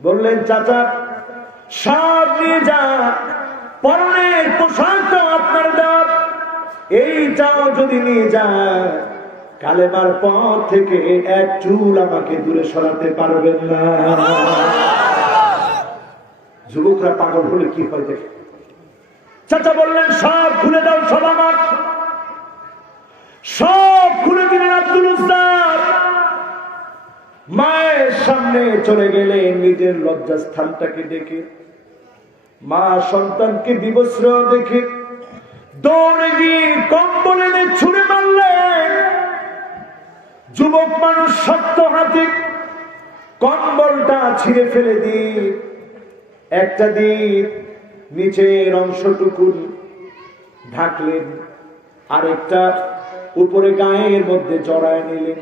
বললেন, চাচা সব নিয়ে যা, পরনের পোশাকটা আপনার দাম, এইটাও যদি নিয়ে যায়, কালেমার পথ থেকে এক চুল আমাকে দূরে সরাতে পারবেন না। যুবকরা পাগল হলে কি হয় দেখে। চাচা বললেন, সব খুলে দাও, সব আমার। সব খুলে দিলেন আব্দুল উজ্জা। মায়ের সামনে চলে গেলেন, নিজের লজ্জাস্থানটাকে দেখে। মা সন্তানকে বিবস্ত্র দেখে দৌড়ে গিয়ে কম্বলে ছুঁড়ে মারলেন। যুবক মানুষ শক্ত হাতে কম্বলটা ছিঁড়ে ফেলে দিয়ে একটা দিক নিচের অংশটুকু ঢাকলেন, আরেকটা উপরে গায়ের মধ্যে জড়ায় নিলেন।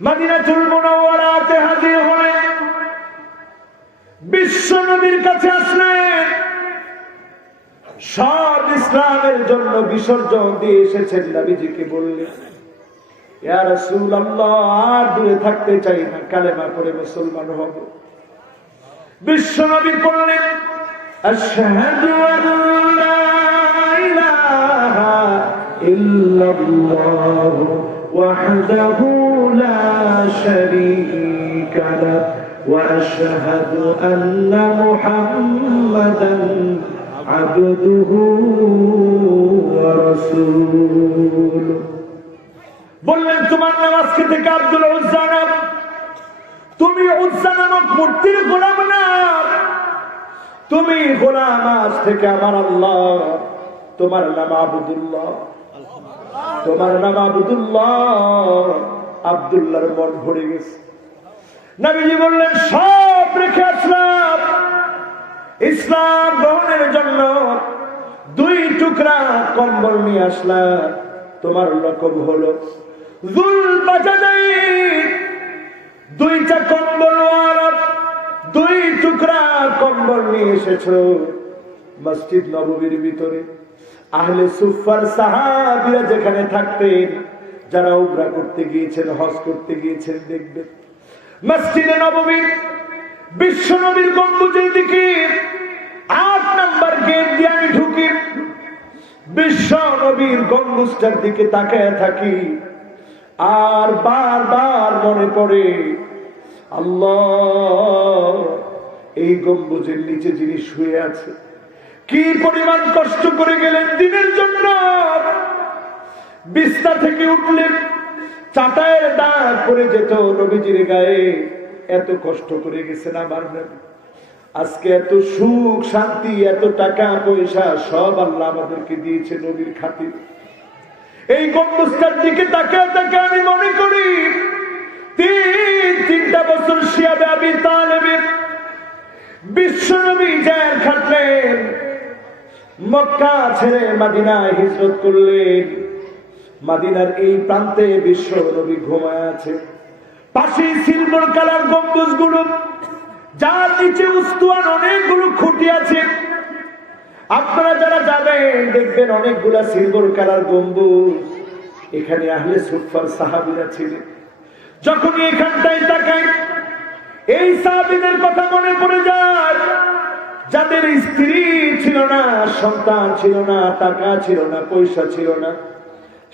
মদিনাতুল মুনাওয়ারাতে হাজির হলেন, বিশ্ব নবীর কাছে আসলেন। সব ইসলামের জন্য বিসর্জন দিয়ে এসেছেন। নবীজিকে বললেন, ইয়া রাসূলুল্লাহ, আর দূরে থাকতে চাই না, কালেমা পড়ে মুসলমান হব। বিশ্ব নবী বললেন, আশহাদু আল্লা ইলাহা ইল্লাল্লাহ ওয়াহদাহু লা শারীকা লাহু ওয়া আশহাদু আন্না মুহাম্মাদান আবদুহু ওয়া রাসূলুহু। বললেন, তোমার নাম আজকে থেকে আব্দুল উজ্জা না, তুমি উজ্জা নামক মূর্তির গোলাম না, তুমি গোলাম আজ থেকে আমার আল্লাহ। তোমার নাম আবদুল্লাহ, তোমার নাম আবদুল্লাহ। আব্দুল্লাহর মন ভরে গেছে। নবীজি বললেন, সব রেখে আসলাম, ইসলাম গ্রহণের জন্য 2 টুকরা কম্বল নিয়ে আসলাম। তোমার লকব হলো যুল বাজাদাইন। 2টা কম্বল আর 2 টুকরা কম্বল নিয়ে এসেছো মসজিদ নববীর ভিতরে। আহলে সুফার সাহাবীরা যেখানে থাকতেন, যারা উমরা করতে গিয়েছেন, হজ করতে গিয়েছেন, দেখবেন মসজিদে নববী বিশ্ব নবীর গম্বুজের দিকে 8 নাম্বার গেট দিয়ে আমি ঢুকি। বিশ্ব নবীর গম্বুজটার দিকে তাকায় থাকি, আর বারবার মনে পড়ে, আল্লাহ, এই গম্বুজের নিচে যিনি শুয়ে আছে, কি পরিমাণ কষ্ট করে গেলেন দিনের জন্য। বিছনা থেকে উঠলেন, চাটায়ের দাগ পড়ে যেত নবীজির গায়ে, এত কষ্ট করে গেছেন আমার নবী। আজকে এত সুখ শান্তি, এত টাকা পয়সা সব আল্লাহ আমাদেরকে দিয়েছে নবীর খাতিরে। এই গম্বুজটার দিকে তাকিয়ে তাকিয়ে আমি মনে করি 3 বছর শিয়াবে আবি তালেবের বিশ্ব নবী জায়ের খাটলেন, মক্কা ছেড়ে মদিনায় হিজরত করলেন। মদিনার এই প্রান্তে বিশ্ব নবী ঘুমায় আছে। পাশে সিলভার কালার গম্বুজগুলো, যার নিচে উস্তুয়ান অনেকগুলো খুঁটি আছে। আপনারা যারা যাবেন দেখবেন অনেকগুলা সিলভার কালার গম্বুজ। এখানে আহলে সুফার সাহাবীরা ছিলেন। যখনই এখানটায় তাকাই, এই সাহাবীদের কথা মনে পড়ে যায়, যাদের স্ত্রী ছিল না, সন্তান ছিল না, টাকা ছিল না, পয়সা ছিল না,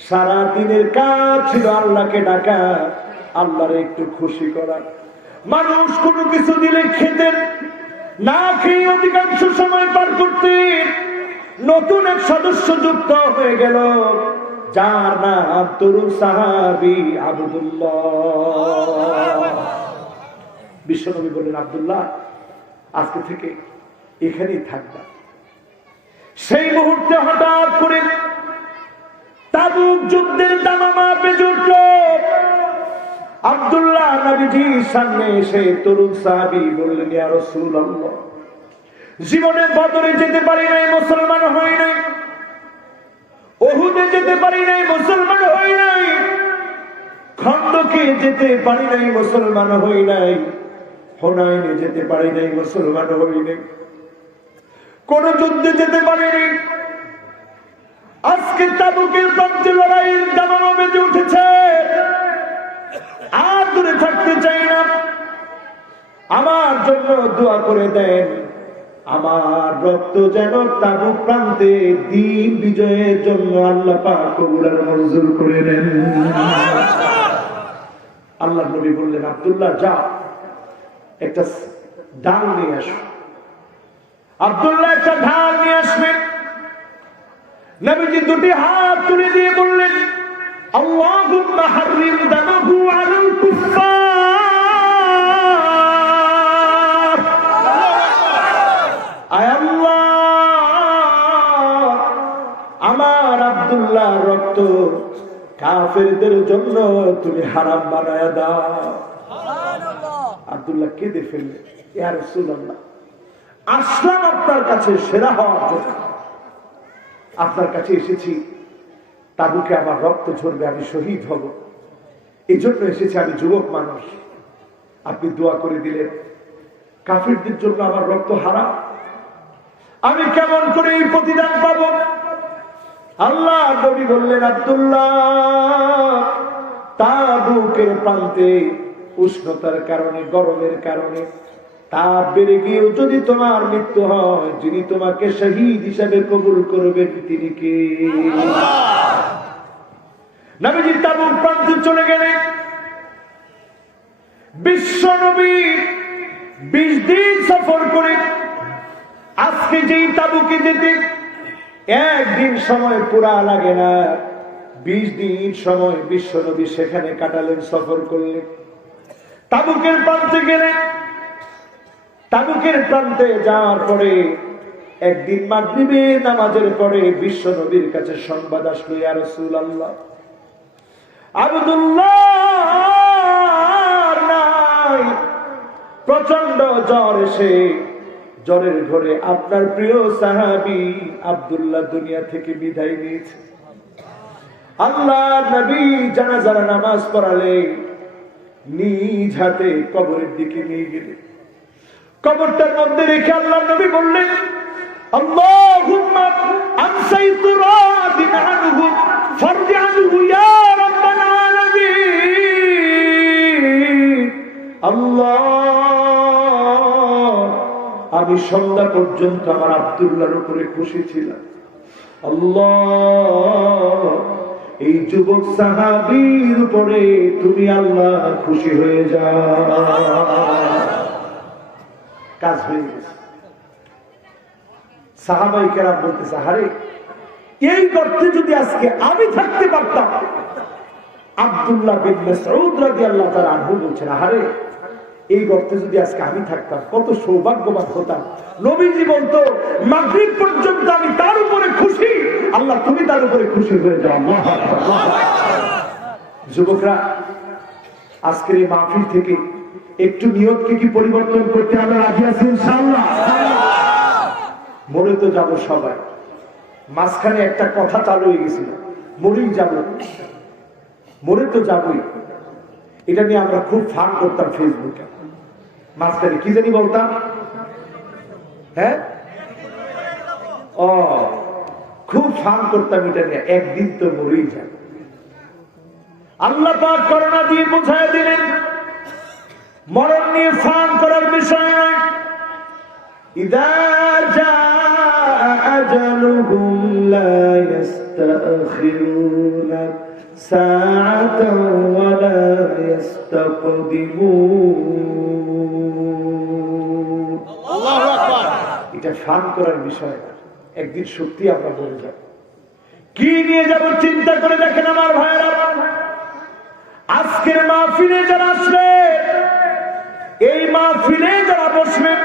সারা দিনের কাজ ছিল আল্লাহকে ডাকা, আল্লাহরে একটু খুশি করা। মানুষ কোনো কিছু দিলে খেতেন, না খেয়ে অধিকাংশ সময় পার করতেন। নতুন এক সদস্য যুক্ত হয়ে গেল, যার নাম তরুণ সাহাবী আব্দুল্লাহ। বিশ্বনবী বললেন, আব্দুল্লাহ, আজকে থেকে এখানেই থাকবা। সেই মুহূর্তে হঠাৎ করে নবীজির সামনে এসে তরুণ সাহাবী বললেন, ইয়া রাসূলুল্লাহ, জীবনে বদরে যেতে পারি নাই, মুসলমান হই নাই, উহুদে যেতে পারি নাই, মুসলমান হই নাই, খন্দকে যেতে পারি নাই, মুসলমান হই নাই, হুনাইনে যেতে পারি নাই, মুসলমান হই নাই, কোন যুদ্ধে যেতে পারি নাই। আজকে তাবুকের প্রান্তে লড়াইয়ের দামামা বেজে উঠেছে, আর দূরে থাকতে চাই না। আমার জন্য দোয়া করে দেন, আমার রক্ত যেন তাবুক প্রান্তে দ্বীন বিজয়ের জন্য আল্লাহ পাক কবুল আর মঞ্জুর করে নেন। আল্লাহ নবী বললেন, আব্দুল্লাহ যা, একটা ডাল নিয়ে আসো। আব্দুল্লাহ একটা ঢাল নিয়ে আসবেন। নবীজি দুটি হাত তুলে দিয়ে বললেন, আল্লাহুম্মা হাররিম দামাহু আলাল কুফফার। আয় আল্লাহ, আমার আব্দুল্লাহর রক্ত কাফেরদের জন্য তুমি হারাম বানায়া দাও। আব্দুল্লাহ কেঁদে ফেললে, ইয়া রাসূলুল্লাহ, আসলাম আপনার কাছে সেরা হওয়ার জন্য, আপনার কাছে এসেছি, তাবুকে আমার রক্ত ঝরবে, আমি শহীদ হব, এই জন্য এসেছি, আমি যুবক মানুষ। আপনি দোয়া করে দিলেন, কাফিরদের জন্য আমার রক্ত হারাম, আমি কেমন করে এই প্রতিদান পাবো? আল্লাহ নবী বললেন, আব্দুল্লাহ, তাবুকের প্রান্তে উষ্ণতার কারণে, গরমের কারণে তাপ বেড়ে গিয়েও যদি তোমার মৃত্যু হয়, যিনি তোমাকে শহীদ হিসাবে কবুল করবেন তিনি কে? নবীজি তাবুক প্রান্তে চলে গেলেন। বিশ্ব নবী 20 দিন সফর করে আজকে যেই তাবুকে যেতে একদিন সময় পুরা লাগে না, 20 দিন সময় বিশ্ব নবী সেখানে কাটালেন, সফর করলেন। তাবুকের প্রান্তে গেলেন। তাবুকের প্রান্তে যাওয়ার পরে একদিন মাগরিবের নামাজের পরে বিশ্ব নবীর কাছে সংবাদ আসলো, ইয়া রাসূলুল্লাহ, আব্দুল্লাহ নাই, প্রচন্ড জ্বর এসে জ্বরের ঘরে আপনার প্রিয় সাহাবী আব্দুল্লাহ দুনিয়া থেকে বিদায় নিয়েছে। আল্লাহর নবী জানাজার নামাজ পড়ালে নিজ হাতে কবরের দিকে নিয়ে গেলেন। কবরটার মধ্যে রেখে আল্লাহর নবী বললেন, আল্লাহুম্মা আমসাইতু রাদিন আনহু ফারজি আনহু ইয়া রাব্বাল আলামিন। আল্লাহ, আমি সন্ধ্যা পর্যন্ত আমার আব্দুল্লাহর উপরে খুশি ছিলাম, আল্লাহ এই যুবক সাহাবীর উপরে তুমি আল্লাহ খুশি হয়ে যাও। কাজ হয়ে গেছে। সাহাবাই কেরাম বলতেছে, আরে এই গর্তে যদি আজকে আমি থাকতে পারতাম। আব্দুল্লাহ বিন মাসউদ রাদিয়াল্লাহু তাআলা আনহু বলছেন, আরে এই গর্তে যদি আজকে আমি থাকতাম কত সৌভাগ্যবান হতাম। নবীজি বলতো, মাগরিব পর্যন্ত আমি তার উপরে খুশি, আল্লাহ তুমি তার উপরে খুশি হয়ে যাও। যুবকরা, আজকের এই মাহফিল থেকে একটু নিয়তকে কি পরিবর্তন করতে আমরা রাজি আছি ইনশাআল্লাহ? মরে তো যাবো সবাই, মাঝখানে একটা কথা চালু হয়ে গেছিল, মরেই যাব, মরে তো যাবই। এটা নিয়ে আমরা খুব ফান করতাম ফেসবুকে, মাঝখানে কি জানি বলতাম, হ্যাঁ ও খুব ফান করতাম এটা নিয়ে, একদিন তো মরেই যাবে। আল্লাহ পাক করোনা দিয়ে বোঝায় দিলেন, মরণ নিয়ে ফান করার বিষয় নয়। ইযা জাআ আজালুহুম লা ইস্তাখিরুনা সাআতান ওয়া লা ইস্তাকদিমুন। আল্লাহু আকবার। এটা ফান করার বিষয় না, একদিন সত্যি আমরা মরে যাব। কি নিয়ে যাব চিন্তা করে দেখেন আমার ভাইরা। আজকের মাহফিলে যারা আসলে, এই মাহফিলে যারা বসবেন,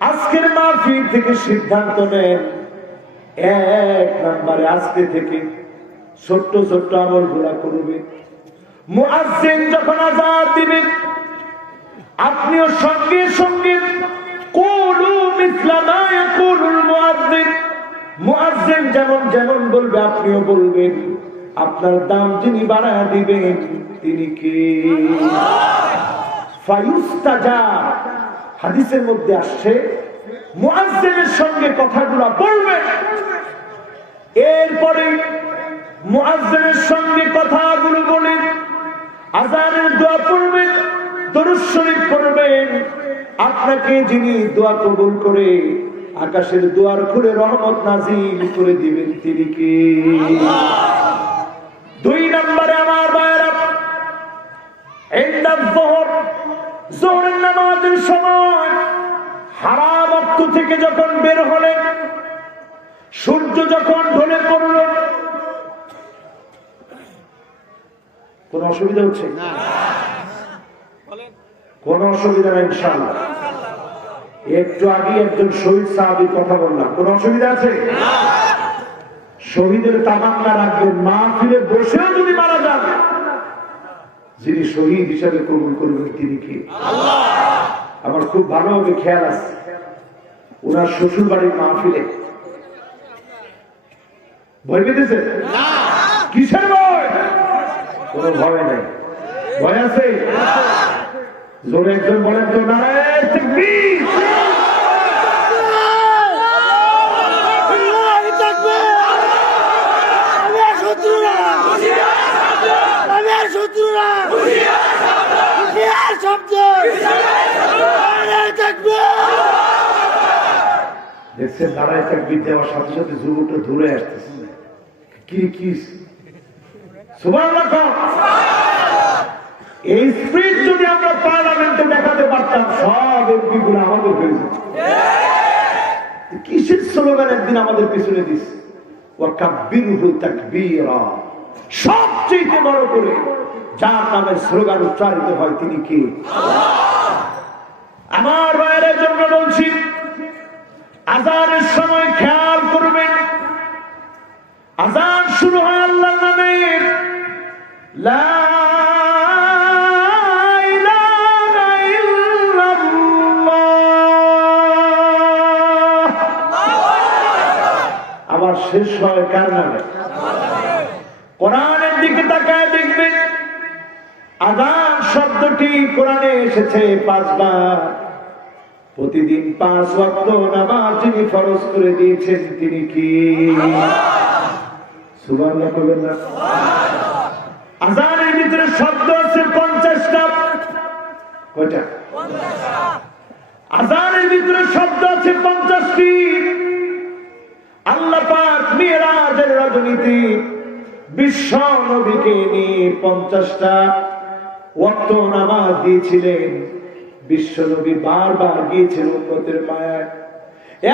আজকের মাহফিল থেকে সিদ্ধান্ত নেন, এক নম্বরে আজকে থেকে ছোট্ট ছোট্ট আমলগুলা করবে, মুয়াজ্জিন যখন আযান দিবে আপনিও সঙ্গে সঙ্গে কুলু মিসলা মা ইয়াকুলুল মুয়াজ্জিন, মুয়াজ্জিন যেমন যেমন বলবে আপনিও বলবেন। আপনার দাম যিনি বাড়ায় দিবেন তিনি কে? ফায়ুস্তাজাব, হাদিসের মধ্যে আসছে মুয়াজ্জিনের সঙ্গে কথাগুলো বলবেন, এরপরে মুয়াজ্জিনের সঙ্গে কথাগুলো বলে আযানের দোয়া পড়বেন, দরুদ শরীফ পড়বেন। আপনাকে যিনি দোয়া কবুল করে আকাশের দুয়ার খুলে রহমত নাজিল করে দিবেন তিনি কে? দুই নম্বরে আমার ভাইরা, ইনদাল যুহর, যোহরের নামাজের সময় হারাম ওয়াক্ত থেকে যখন বের হলেন, সূর্য যখন ঢলে পড়ল, কোন অসুবিধা হচ্ছে না? কোন অসুবিধা নেই ইনশাআল্লাহ। একটু আগে একজন শহীদ সাহাবীর কথা বললাম, কোন অসুবিধা আছে? শহীদের তামান্না রাখবেন, মাহফিলে বসেও যদি মারা যান যিনি শহীদ হিসাবে কবুল করবেন তিনি কে? আল্লাহ। আমার খুব ভালোভাবে খেয়াল আছে, ওনার শ্বশুর বাড়ির মাহফিলে ভয় পেতেছে? কিসের ভয়? কোনো ভয় নাই। ভয় আছে? জোরে একজন বলেন তো, নারায়ে তাকবীর। দেখছেন নারায়ে তাকবীর দেওয়ার সাথে সাথে যুবকটা দূরে আসতেছে। কি কি সুবহানাল্লাহ। এই স্পিরিট যদি আমরা পার্লামেন্টে দেখাতে পারতাম, সব এমপি গুলো আমাদের হয়ে যেত। কিসের স্লোগান একদিন আমাদের পিছনে দিস, ওয়াকাব্বিরহু তাকবীরা, সবচেয়ে বড় করে যার নামের স্লোগান উচ্চারিত হয় তিনি কে? আল্লাহ। আমার ভাইয়ের জন্য বলছি, আযানের সময় খেয়াল করবেন, আযান শুরু হয় আল্লাহর নামে, লা আবার শেষ হয় কার নামে? কোরআনের দিকে তাকায় দেখবেন, আযান শব্দটি কোরআনে এসেছে 5 বার। প্রতিদিন 5 ওয়াক্ত নামাজ যিনি ফরজ করে দিয়েছেন তিনি কি? সুবহানাল্লাহ বলবেন না? আযানের ভিতরে শব্দ আছে 50টা। কয়টা? 50টা। আযানের ভিতরে শব্দ আছে 50টি। আল্লাহ পাক মিরাজের রাজনীতি বিশ্ব নবীকে নিয়ে 50টা ওয়াক্ত নামাজ দিয়েছিলেন। বিশ্ব নবী বারবার গিয়েছেন উম্মতের মায়ায়,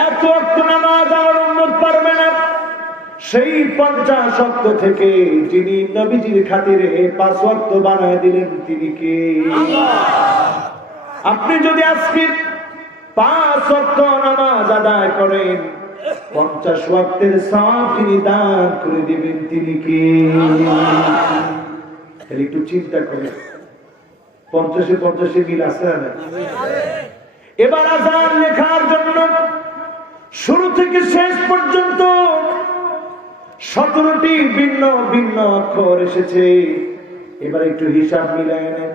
এত ওয়াক্ত নামাজ আর উম্মত পারবে না। সেই 50 ওয়াক্ত থেকে যিনি নবীজির খাতিরে 5 ওয়াক্ত বানায় দিলেন তিনি কে? আল্লাহ। আপনি যদি আজকে 5 ওয়াক্ত নামাজ আদায় করেন, 50 ওয়াক্তের সওয়াব যিনি দান করে দিবেন তিনি কে? একটু চিন্তা করেন, 50-এ 50-এ মিল আছে না? এবার আযান লেখার জন্য শুরু থেকে শেষ পর্যন্ত 17টি ভিন্ন ভিন্ন অক্ষর এসেছে। এবার একটু হিসাব মিলায় নেন,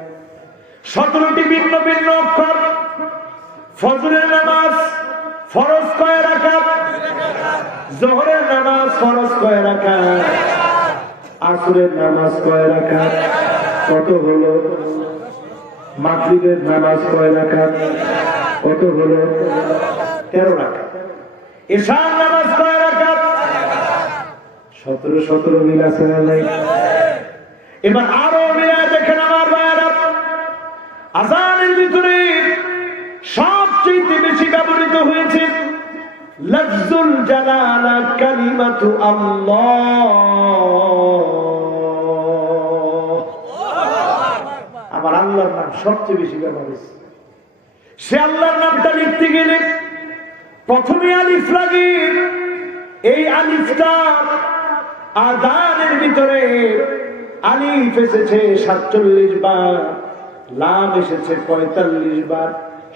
17টি ভিন্ন ভিন্ন অক্ষর। ফজরের নামাজ ফরজ কয় রাকাত? যোহরের নামাজ ফরজ কয় রাকাত? আসরের নামাজ কয় রাকাত? কত হলো? মাগরিবের নামাজ কয় রাকাত? কত হলো? 13 রাকাত। ইশার নামাজ কয় রাকাত? 17 মিল আছে না নাই? এবার আরো মিলা দেখেন আমার ভাইরা, আযানের ভিতরে সবচেয়ে বেশি ব্যবহৃত হয়েছে লফজুল জালালা, কালিমাতু আল্লাহ। আমার আল্লাহর নাম সবচেয়ে বেশি ব্যবহার হয়েছে। সে আল্লাহর নামটা লিখতে গেলে প্রথমে আলিফ লাগে। এই আলিফটা আযানের ভিতরে আলিফ এসেছে 47 বার, লাম এসেছে 45 বার।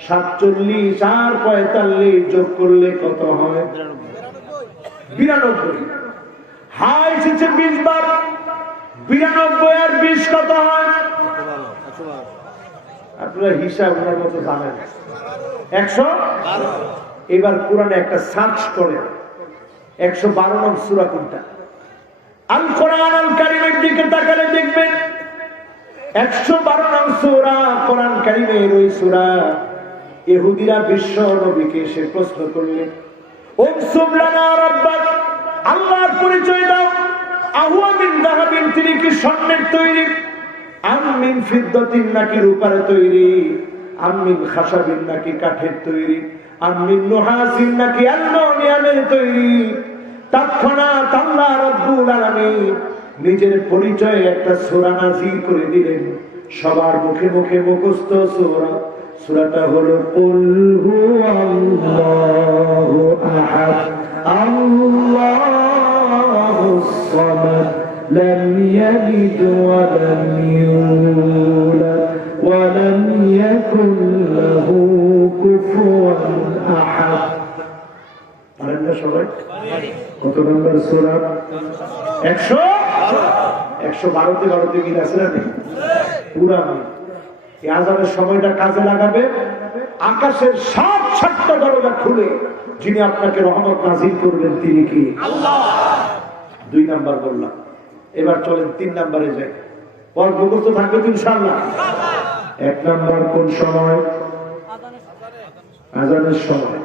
47 আর 45 যোগ করলে কত হয়? 92। হা এসেছে 20 বার, 92 আর 20 কত হয়? আপনারা হিসাব ওনার মতো জানেন। 112। এবার কোরআনে একটা সার্চ করে 112 নং সূরা কোনটা? আল কোরআন আল কারীমের দিকে তাকালে দেখবেন 112 নং সূরা কোরআন কারীমের ওই সূরা। ইহুদিরা বিশ্ব নবীকে এসে প্রশ্ন করলেন, উনসুব লানা রাব্বাক, আল্লাহর পরিচয় দাও। আহুয়া মিন যাহাবিন, তিনি কি স্বর্ণের তৈরি? আম মিন ফিদ্দাতিন, নাকি রূপার তৈরি? আম মিন খাশাবিন, নাকি কাঠের তৈরি? আম মিন নুহাসিন, নাকি অ্যালুমিনিয়ামের তৈরি? তৎক্ষণাৎ আল্লাহ রাব্বুল আলামিন নিজের পরিচয়ে একটা সূরা নাযিল করে দিলেন। সবার মুখে মুখে মুখস্থ সূরা। সূরাটা হলো কুল হুয়াল্লাহু আহাদ, আল্লাহুস সামাদ, লাম ইয়ালিদ ওয়া লাম ইউলাদ ওয়া লাম ইয়াকুল লাহু কুফুয়ান আহাদ। পারেন না সবাই? কত নম্বর সূরা? 112তে মিল আছে না? পুরা মিল। এই আযানের সময়টা কাজে লাগাবে। আকাশের 7টা দরজা খুলে যিনি আপনাকে রহমত নাযিল করবেন তিনি কি? আল্লাহ। 2 নাম্বার বললাম। এবার চলেন 3 নাম্বারে যাই। পরে মুখস্থ থাকবে তো ইনশাআল্লাহ। 1 নাম্বার কোন সময়? আযানের সময়।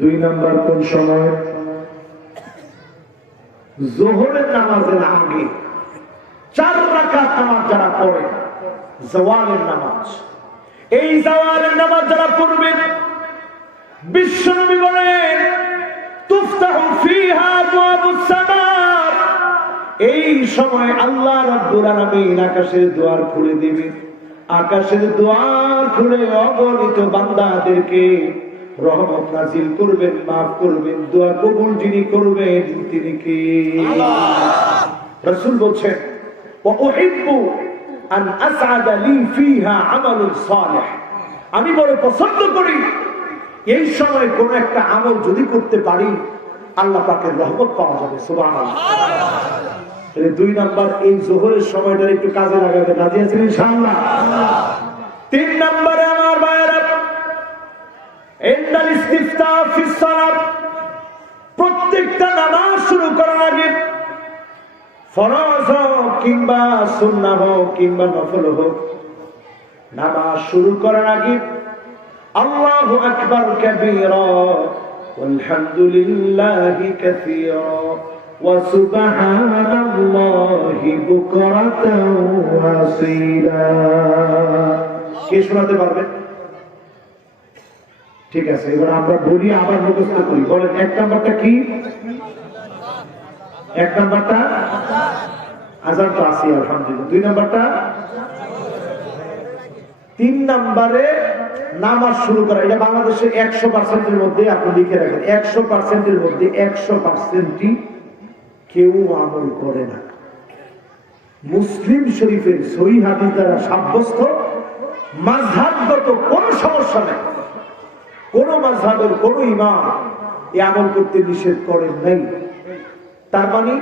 2 নাম্বার কোন সময়? যোহরের নামাজের আগে 4 রাকাত নামাজ যারা পড়ে, জাওয়ালের নামাজ। এই জাওয়ালের নামাজ যারা পড়বে, বিশ্বনবী বলেন তুফতাহু ফিহা আবওয়াবুস সামা, এই সময় আল্লাহ রাব্বুল আলামিন আকাশের দুয়ার খুলে দিবেন। আকাশের দুয়ার খুলে অগণিত বান্দাদেরকে রহমত নাযিল করবেন, মাফ করবেন। দোয়া কবুল যিনি করবেন তিনি কি? আল্লাহ। রাসূল বলেন, ওয়া উহিব্বু আন আসআদা লি ফিহা আমালুন সালিহ, আমি বড় পছন্দ করি এই সময় কোন একটা আমল যদি করতে পারি আল্লাহ পাকের রহমত পাওয়া যাবে। সুবহানাল্লাহ। তাহলে 2 নাম্বার এই যোহরের সময়টা একটু কাজে লাগাবে। রাজি আছেন ইনশাআল্লাহ? 3 নম্বরে আমার ভাইরা, ইন্দাল ইস্তিফতাহ ফিস সালাত, প্রত্যেকটা নামাজ শুরু করার আগে, ফরজ হোক কিংবা সুন্নাহ হোক কিংবা নফল হোক, নামাজ শুরু করার আগে আল্লাহু আকবার কাবীরা ওয়ালহামদুলিল্লাহি কাসীরা ওয়া সুবহানাল্লাহি বুকরাতাও ওয়া আসীলা। কে শোনাতে পারবেন? ঠিক আছে, এবার আমরা বলি, আবার মুখস্থ করি। বলেন 1 নাম্বারটা কি? 1 নাম্বারটা আযান তো আছে আলহামদুলিল্লাহ। 2 নাম্বারটা? 3 নাম্বারে নামাজ শুরু করা। এটা বাংলাদেশের 100% এর মধ্যে আপনি লিখে রাখেন, 100% এর মধ্যে 100%ই কেউ আমল করে না। মুসলিম শরীফের সহিহ হাদিস দ্বারা সাব্যস্ত মাযহাবগত কোন সমস্যা নেই। কোন মাযহাবের কোন ইমাম এই আমল করতে নিষেধ করেন নাই। তার মানে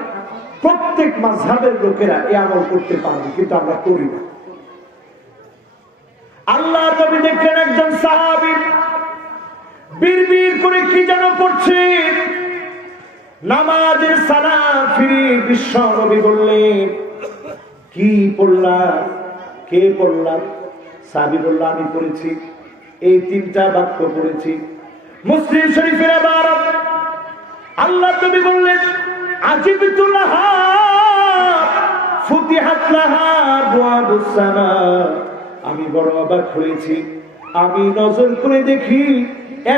প্রত্যেক মাযহাবের লোকেরা এই আমল করতে পারবে, কিন্তু আমরা করি না। আল্লাহর নবী দেখলেন একজন সাহাবী বিড়বিড় করে কি যেন পড়ছে, নামাজের সালাম ফিরে বিশ্ব নবী বললেন, কি পড়লা? কে পড়লা? সাহাবী বলল, আমি পড়েছি, এই 3টা বাক্য পড়েছি। মুসলিম শরীফের ইবারত, আল্লাহ নবী বললেন, আজিবতু লাহা ফুতিহাত লাহা আবওয়াবুস সামা, আমি বড় অবাক হয়েছি। আমি নজর করে দেখি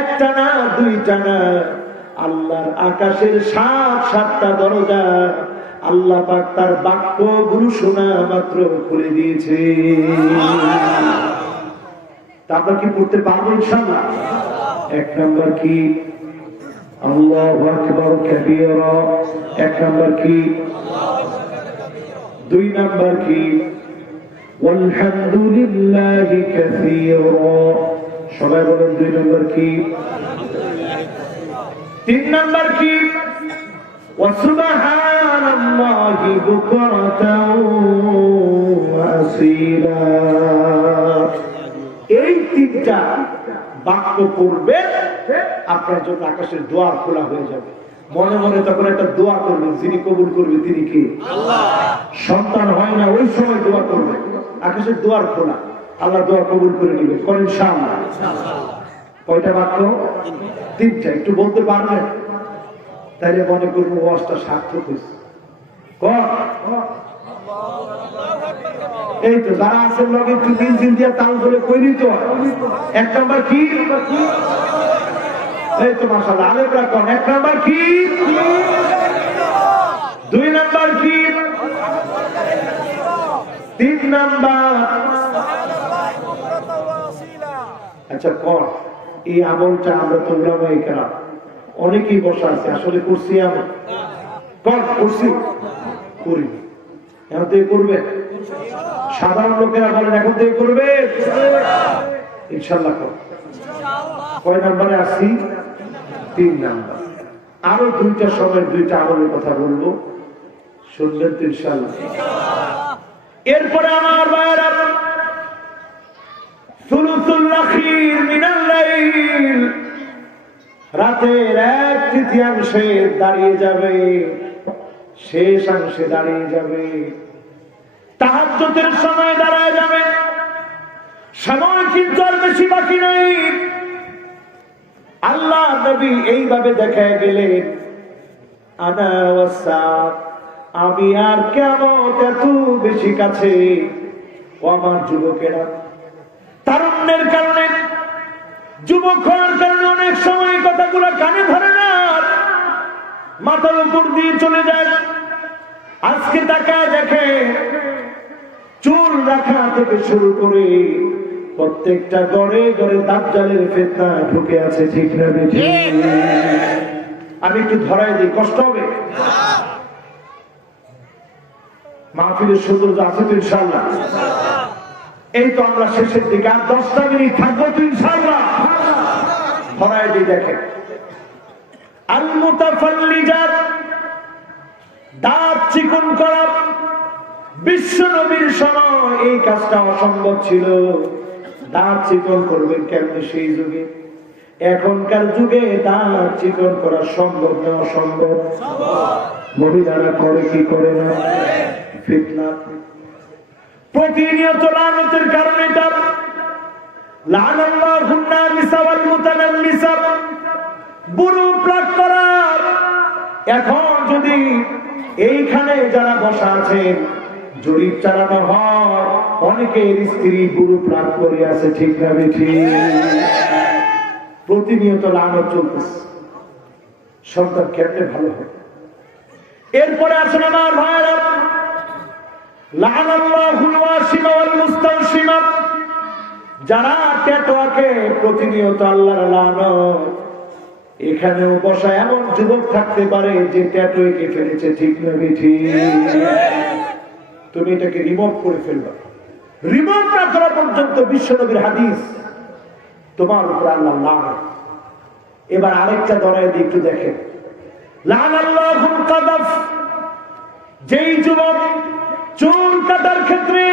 1টা না 2টা না, আল্লাহর আকাশের 7টা দরজা আল্লাহ পাক তার বাক্য গুরু শোনা মাত্র খুলে দিয়েছে। তারপর কি পড়তে পারবো ইনশাআল্লাহ? 1 নাম্বার কি? আল্লাহু আকবার কাবীরা। 1 নাম্বার কি? দুই নাম্বার কি ওয়ালহামদুলিল্লাহি কাসীরা, সবাই বলেন দুই নাম্বার কি। তিন নাম্বার কি ওয়া সুবহানাল্লাহি বুকরাতাও ওয়া আসীলা। এই তিনটা বাক্য পড়বে আপনার জন্য আকাশের দুয়ার খোলা হয়ে যাবে। মনে মনে তখন একটা দোয়া করবেন, যিনি কবুল করবে তিনি কি আল্লাহ। সন্তান হয় না ওই সময় দোয়া করবে, আকাশের দুয়ার খোলা, আল্লাহ দোয়া কবুল করে নেবে। করেন ইনশাআল্লাহ। কয়টা বাক্য? তিনটা। একটু বলতে পারবেন? তাইলে মনে করবো ওয়াজটা সার্থক হয়েছে। এই তো যারা আছেন লগে একটু দিন দিয়া তাল ধরে কইনি তো। এক নাম্বার কি? এই তো মাশাআল্লাহ আলেমরা কোন। এক নাম্বার কি? দুই নাম্বার কি? তিন নাম্বার। আচ্ছা কোন এই আমলটা আমরা তো উলামায়ে কেরাম অনেকেই বসা আছে, আসলে করছি আমি কোন করছি করি এখন থেকে করবে। সাধারণ লোকেরা বলেন এখন থেকে করবে ইনশাআল্লাহ। কয় নাম্বারে আসি? তিন নাম্বার। আরো দুইটা সময় দুইটা আমলের কথা বলবো, শুনবেন তো ইনশাআল্লাহ। এরপরে আমার ভাইরা সুলুসুল আখির মিনাল লাইল, রাতের এক তৃতীয়াংশে দাঁড়িয়ে যাবে, শেষ অংশে দাঁড়িয়ে যাবে, তাহাজ্জুদের সময় দাঁড়ায় যাবে। সময় কিন্তু আর বেশি বাকি নাই। আল্লাহ নবী এইভাবে দেখায় গেলেন, আনা ওয়াসাত, আমি আর কিয়ামত এত বেশি কাছে। ও আমার যুবকেরা, তারুণ্যের কারণে, যুবক হওয়ার কারণে অনেক সময় কথাগুলো কানে ধরে না, মাথার উপর দিয়ে চলে যায়। আজকে তাকায় দেখে চুল রাখা থেকে শুরু করে প্রত্যেকটা ঘরে ঘরে দাজ্জালের ফিতনা ঢুকে আছে, ঠিক না বেঠিক? আমি একটু ধরাই দিই, কষ্ট হবে? মাহফিলের সৌন্দর্য আছে তো ইনশাআল্লাহ। এই তো আমরা শেষের দিকে, আর 10টা মিনিট থাকবো তো ইনশাআল্লাহ। ধরাই দিই, দেখেন আল মুতাফাল্লিজাত, দাঁত চিকন করা। বিশ্ব নবীর সময় এই কাজটা অসম্ভব ছিল। দাঁত চিকন করবেন কেমনে সেই যুগে? এখনকার যুগে দাঁত চিকন করা সম্ভব না অসম্ভব? মহিলারা করে কি করে না? ফিতনা প্রতিনিয়ত লানতের কারণে লানাল্লাহুন নামিসা ওয়াল মুতানাম্মিসা, বুড়ো প্লাক করা। এখন যদি এইখানে যারা বসা আছেন জরিপ চালানো হয়, অনেকের স্ত্রী বুড়ো প্লাক করে আছে, ঠিক না বেঠিক? প্রতিনিয়ত লানত চলতেছে। সন্তান কেমনে ভালো হবে? এরপরে আছেন আমার ভাইরা, লানাল্লাহুল ওয়াসিমা ওয়াল মুস্তাওসিমা, যারা ট্যাটুয়াকে প্রতিনিয়ত আল্লাহর লানত। এখানেও বসা এমন যুবক থাকতে পারে যে ট্যাটুকে ফেলেছে, ঠিক না বেঠিক? তুমি এটাকে রিমুভ করে ফেলবা। রিমুভ না করা পর্যন্ত বিশ্বনবীর হাদিস, তোমার উপর আল্লাহ লানত। এবার আরেকটা ধরায় দিয়ে একটু দেখেন, লানাল্লাহুল কাযাফ, যেই যুবক চুল কাটার ক্ষেত্রে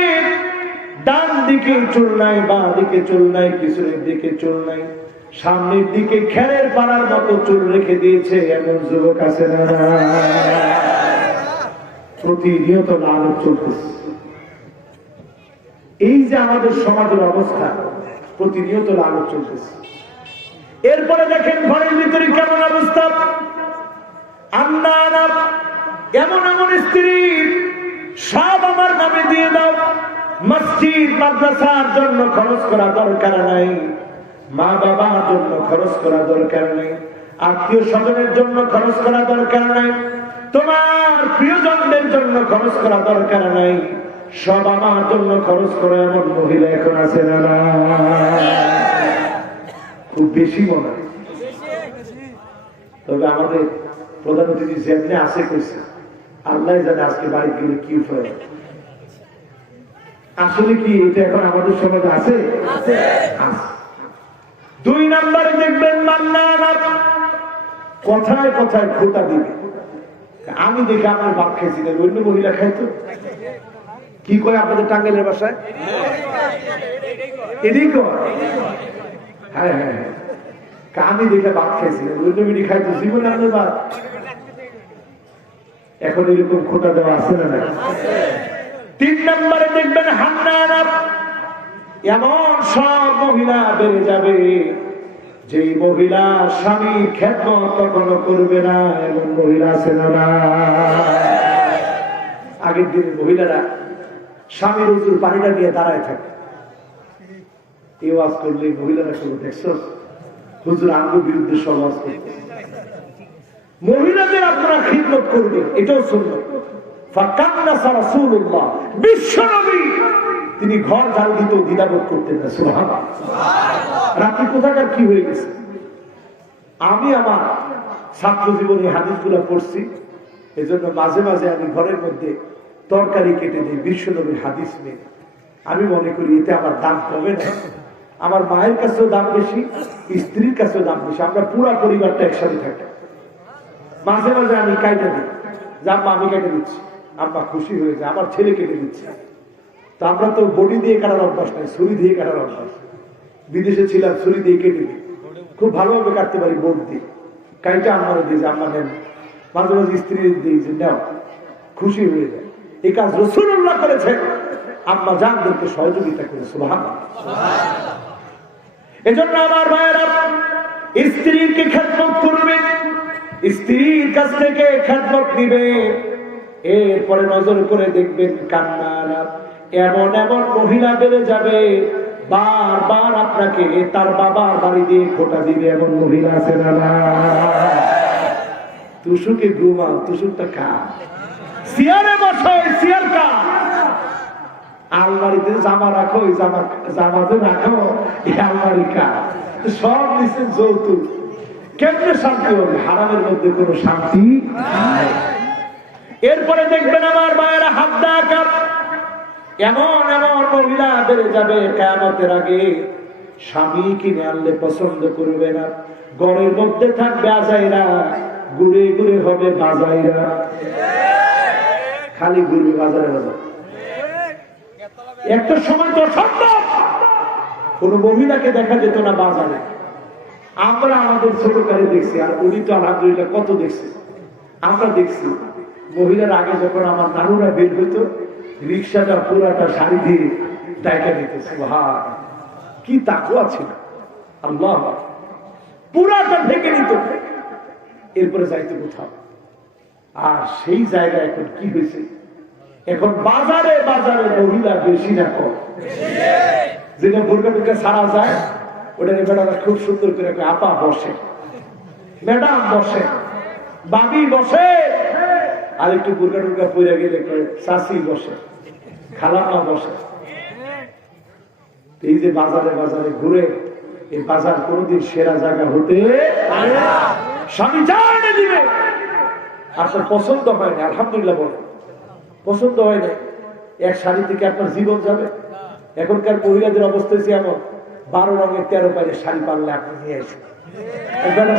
ডান দিকে চুল নাই, বাঁ দিকে চুল নাই, পিছনের দিকে চুল নাই, সামনের দিকে খেরের পাড়ার মতো চুল রেখে দিয়েছে, এমন যুবক আছে না? প্রতিনিয়ত লানত চলতেছে। এই যে আমাদের সমাজের অবস্থা, প্রতিনিয়ত লানত চলতেছে। এরপরে দেখেন ঘরের ভিতরে কেমন অবস্থা। আন্নানা, এমন এমন স্ত্রী, সব আমার নামে দিয়ে দাও, মসজিদ মাদ্রাসার জন্য খরচ করা দরকার নাই, মা বাবার জন্য খরচ করা দরকার নেই, আত্মীয় স্বজনের জন্য খরচ করা দরকার নাই, তোমার প্রিয়জনদের জন্য খরচ করা দরকার নাই, সব আমার জন্য খরচ করা এমন মহিলা এখন আছে না? খুব বেশি মনে হয়। তবে আমাদের প্রধান অতিথি যেমনি আছে কইছে, আল্লাহ জানে আজকে বাড়ি গেলে কি উপায়। আসলে কি এটা এখন আমাদের সমাজে আছে? আছে। দুই নম্বরে দেখবেন মান্নান কথায় কথায় খোটা দিবে। আমি দেখে আমার বাপ খাইছি না, অন্য মহিলা খাইতো। কি কয় আপনাদের টাঙ্গাইলের বাসায়? এদিক হ্যাঁ হ্যাঁ হ্যাঁ, আমি দেখে বাপ খাইছি না, অন্য মিনি খাইতো জীবনে আপনার বাপ। এখন এরকম খোটা দেওয়া আছে না? তিন নম্বরে দেখবেন হান্নান এমন সব মহিলা বেড়ে যাবে যে মহিলা স্বামীর খেদমত কখনো করবে না, এমন মহিলা আছে না? আগের দিনের মহিলারা স্বামীর উজুর পানিটা নিয়ে দাঁড়ায় থাকে, এই ওয়াজ করলে মহিলারা কোনো দেখছ হুজুর আঙ্গ বিরুদ্ধে সমাজ করতে। মহিলাদের আপনারা খিদমত করবেন, এটাও সুন্নাত। ফাকান্নাসা রাসূলুল্লাহ বিশ্বনবী তিনি ঘর ঝাড়ু দিতে দ্বিধাবোধ করতেন না। সুবহানাল্লাহ। রাত্রি কোথাকার কি হয়ে গেছে। আমি আমার ছাত্র জীবনে হাদিসগুলো পড়ছি, এজন্য মাঝে মাঝে আমি ঘরের মধ্যে তরকারি কেটে দিই বিশ্বনবীর হাদিস নিয়ে। আমি মনে করি এতে আমার দাম কমে না। আমার মায়ের কাছেও দাম বেশি, স্ত্রীর কাছেও দাম বেশি, আমরা পুরা পরিবারটা একসাথে থাকি। মাঝে মাঝে আমি কাইটে দিই, যে আম্মা আমি কেটে দিচ্ছি, আম্মা খুশি হয়ে যায়, আমার ছেলে কেটে দিচ্ছে। তো আমরা তো বডি দিয়ে কাটার অভ্যাস নাই, ছুরি দিয়ে কাটার অভ্যাস। বিদেশে ছিলাম, ছুরি দিয়ে কেটে দিই, খুব ভালোভাবে কাটতে পারি বোর্ড দিয়ে। কাইটা আম্মারে দিই যে আম্মা নেন, মাঝে মাঝে স্ত্রী দিই যে নেও, খুশি হয়ে যায়। এই কাজ রাসূলুল্লাহ করেছে, আম্মা জানদেরকে সহযোগিতা করে। সুবহানাল্লাহ। এজন্য আমার ভাইয়েরা স্ত্রীকে খেদমত করবেন, স্ত্রীর কাছ থেকে খেদমত নিবে। এরপরে নজর করে দেখবেন কান্নারা এমন এমন মহিলা বেড়ে যাবে বারবার আপনাকে তার বাবার বাড়ি দিয়ে খোটা দিবে, এমন মহিলা আছে না? তুষুকে ঘুমাও, তুষুকটা খা, সিয়ারে বসো, সিয়ার কা, আলমারিতে জামা রাখো, ওই জামাতে রাখো, এই আলমারি কা, সব নিচে যৌতুক। কেমনে শান্তি হবে? হারামের মধ্যে কোনো শান্তি নাই। এরপরে দেখবেন আমার ভাইয়েরা হাত দেখা এমন এমন মহিলা বেড়ে যাবে কিয়ামতের আগে স্বামী কিনে আনলে পছন্দ করবে না, ঘরের মধ্যে থাকবে আজাইরা, ঘুরে ঘুরে হবে বাজাইরা, খালি ঘুরবে বাজারে বাজার। একটা সময় তো সম্ভব কোন মহিলাকে দেখা যেত না বাজারে। আমরা আমাদের ছোটকালে দেখছি, আর উনি তো আলহামদুলিল্লাহ কত দেখছি। আমরা দেখছি মহিলার আগে যখন আমার নানুরা বের হইতো, রিক্সাটা পুরাটা শাড়ি দিয়ে ডাইকা দিতেছে। কি তাকওয়া ছিল, আল্লাহ, পুরাটা ঢেকে নিত, এরপরে যাইতো কোথাও। আর সেই জায়গায় এখন কি হয়েছে, এখন বাজারে বাজারে মহিলা বেশি না কম। যেটা বোরকা টোরকা ছাড়া যায় ওটা বেটারা খুব সুন্দর করে আপা বসে, ম্যাডাম বসে, বাবি বসে, আর একটু বোরকা টোরকা পরে গেলে চাষি বসে, খালাম্মা বসে। এই যে বাজারে বাজারে ঘুরে, এই বাজার কোনদিন সেরা জায়গা হতে স্বামী জানে দিবে। আপনার পছন্দ হয় না, আলহামদুলিল্লাহ বলে পছন্দ হয় না, এক শাড়ি থেকে আপনার জীবন যাবে। এখনকার মহিলাদের অবস্থা হচ্ছে এমন, 12 রঙের 13 পায়ের শাড়ি পারলে আপনি নিয়ে আসেন।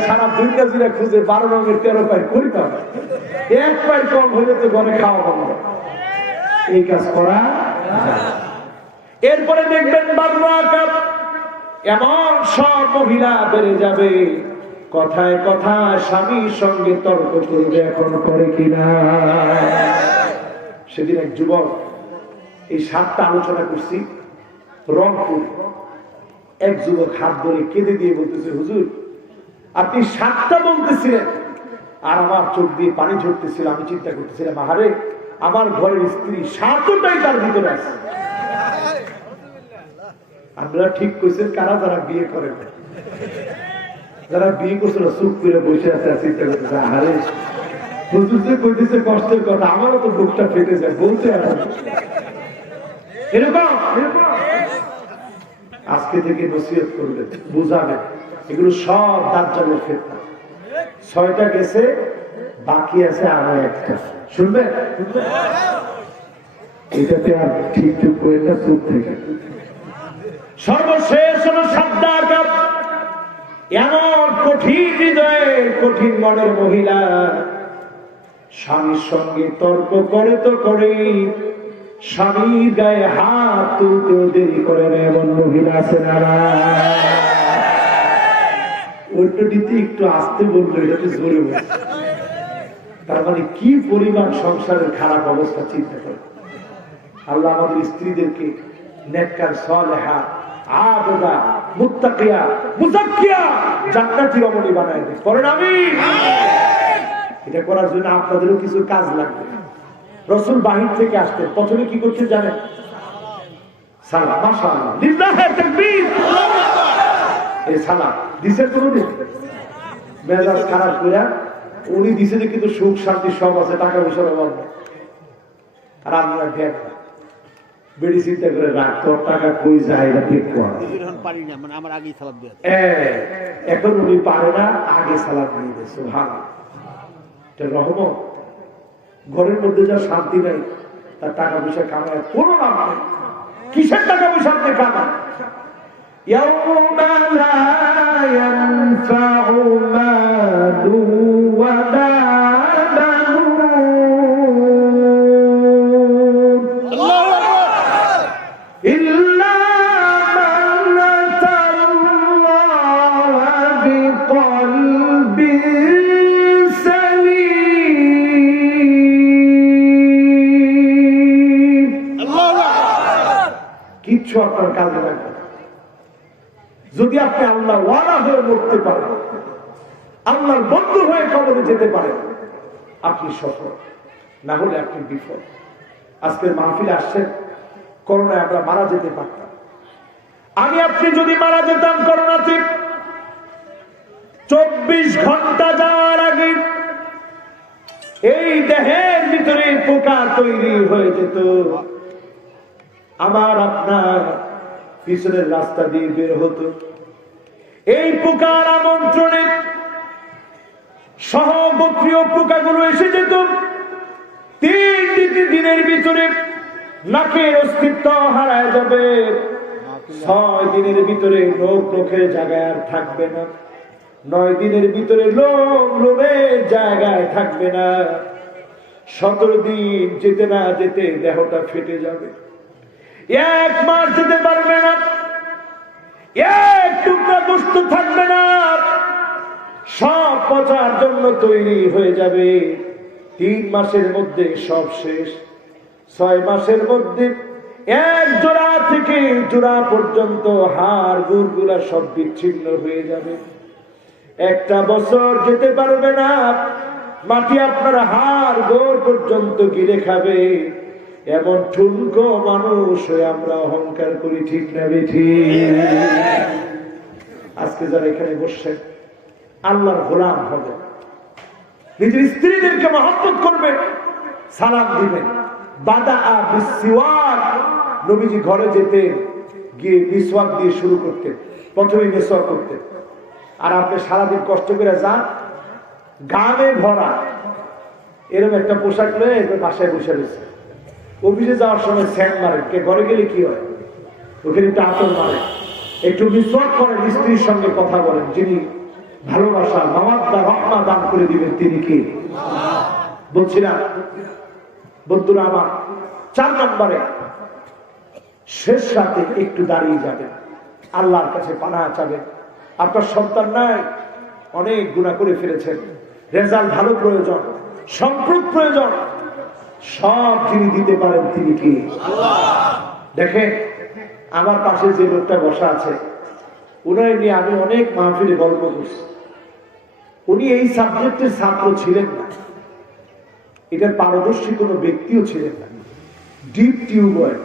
সারা দুর্গা জুড়ে খুঁজে 12 রঙের 13 পায়ের করি পাবে, এক পায়ের কম হইলে তো ঘরে খাওয়া বন্ধ। এই কাজ করা। এরপরে দেখবেন এমন সব মহিলা বেড়ে যাবে কথায় কথায় স্বামীর সঙ্গে তর্ক করবে, এখন করে কিনা। সেদিন এক যুবক, এই 7টা আলোচনা করছি রংপুর, এক যুবক হাত ধরে কেঁদে দিয়ে বলতেছে, হুজুর আপনি 7টা বলতেছিলেন আর আমার চোখ দিয়ে পানি ঝরতেছিল। আমি চিন্তা করতেছিলাম, আহারে আমার ঘরের স্ত্রী 7টাই তার ভিতরে আছে। আপনারা ঠিক কইছেন, কারা যারা বিয়ে করেন, যারা বিয়ে করছিল চুপ করে বসে আছে, চিন্তা করতেছে, আহারে হুজুর যে কইতেছে কষ্টের কথা, আমারও তো বুকটা ফেটে যায় বলতে। এরকম আজকে থেকে নসিহত করবেন, বুঝাবেন, এগুলো সব দাজ্জালের ফিতনা। 6টা গেছে, বাকি আছে আরো একটা, শুনবেন? এটাতে আর ঠিক চুপ করে না, চুপ থেকে সর্বশেষ হলো সাদ্দার কাপ। এমন কঠিন হৃদয়ে কঠিন মনের মহিলা, স্বামীর সঙ্গে তর্ক করে তো করেই স্বামীর গায়ে হাত তুলতেও দেরি করে না, এমন মহিলা আছে না? ওইটা একটু আসতে বললো, এটাতে জোরে বলছে। তার মানে কি পরিমাণ সংসারের খারাপ অবস্থা চিন্তা করে। আল্লাহ আমাদের স্ত্রীদেরকে নেককার, সালেহা, আবেদা, মুত্তাকিয়া, মুজাক্কিয়া, জান্নাতি রমণী বানায় দেয়। করেন আমিন। এটা করার জন্য আপনাদেরও কিছু কাজ লাগবে। রাসূল বাহির থেকে আসতেন, প্রথমে কি করতে জানেন? সালাম। মাশাআল্লাহ, লিল্লাহি তাকবীর। এই সালাম দিছে কোনদিন মেজাজ খারাপ করে? উনি দিছে যে কিন্তু সুখ শান্তি সব আছে, টাকা পয়সার অভাব নেই। আর আমরা দেখ বেড়ি চিন্তা করে রাখ, তোর টাকা কই যায় এটা ঠিক কর। এখন উনি পারে না, আগে সালাদ দিয়ে দেয়। সুবহানাল্লাহ, এটা রহমত। ঘরের মধ্যে যা শান্তি নাই, তার টাকা পয়সা কামায় কোনো লাভ নেই। কিসের টাকা পয়সা আপনি কামান? يوم لا ينفع مال ولا بنون إلا من أتى الله بقلب سليم। কিচ্ছু আপনার কাজে লাগবে যদি আপনি আল্লাহ ওয়ালা হয়ে মরতে পারেন, আল্লাহর বন্ধু হয়ে কবরে যেতে পারেন, আপনি সফল। না হলে আপনি বিফল। আজকের মাহফিলে আসছেন, করোনায় আমরা মারা যেতে পারতাম। আমি আপনি যদি মারা যেতাম করোনাতে, 24 ঘন্টা যাওয়ার আগে এই দেহের ভিতরে পোকা তৈরি হয়ে যেত। আমার আপনার পিছনের রাস্তা দিয়ে বের হতো। এই পোকার আমন্ত্রণে সহগোত্রীয় পোকাগুলো এসে যেত। 3 দিনের ভিতরে নাকের অস্তিত্ব হারায় যাবে। 6 দিনের ভিতরে নখের জায়গায় আর থাকবে না। 9 দিনের ভিতরে লোমের জায়গায় থাকবে না। 17 দিন যেতে না যেতে দেহটা ফেটে যাবে। 1 মাস যেতে পারবে না, এক টুকরা বস্তু থাকবে না, সব পচার জন্য তৈরি হয়ে যাবে। 3 মাসের মধ্যে সব শেষ। 6 মাসের মধ্যে 1 জোড়া থেকে জোড়া পর্যন্ত হাড় গুড়গুলা সব বিচ্ছিন্ন হয়ে যাবে। 1টা বছর যেতে পারবে না, মাটি আপনার হাড় গোড় পর্যন্ত গিলে খাবে। এমন ঠুনকো মানুষ হয়ে আমরা অহংকার করি, ঠিক না বেঠিক? আজকে যারা এখানে বসছেন আল্লাহর গোলাম হবে, নিজের স্ত্রীদেরকে মহব্বত করবেন, সালাম দিবেন। বাদা বিসওয়াক, নবীজি ঘরে যেতেন, গিয়ে মিসওয়াক দিয়ে শুরু করতেন। প্রথমে মিসওয়াক করতেন। আর আপনি সারাদিন কষ্ট করে যান, গামে ভরা এরকম একটা পোশাক লয়ে বাসায় বসে রয়েছে। অফিসে যাওয়ার সময় স্যান্ড মারেন, কে ঘরে গেলে কি হয়, ওখানে একটু আতর মারেন, একটু মিসওয়াক করেন, স্ত্রীর সঙ্গে কথা বলেন। যিনি ভালোবাসা, মাওয়াদ্দা, রহমা দান করে দিবেন তিনি কি? বলছিলাম বন্ধুরা আমার, 4 নম্বরে শেষ রাতে একটু দাঁড়িয়ে যাবেন, আল্লাহর কাছে পানাহ চাবেন। আপনার সন্তান নাই, অনেক গুনাহ করে ফেলেছেন, রেজাল্ট ভালো প্রয়োজন, সম্পদ প্রয়োজন, সব যিনি দিতে পারেন তিনি কি? দেখেন আমার পাশে যে লোকটা বসা আছে, উনার নিয়ে আমি অনেক মাহফিলে গল্প করছি। উনি এই সাবজেক্টের ছাত্র ছিলেন না, এটার পারদর্শী কোনো ব্যক্তিও ছিলেন না। ডিপ টিউবওয়েল,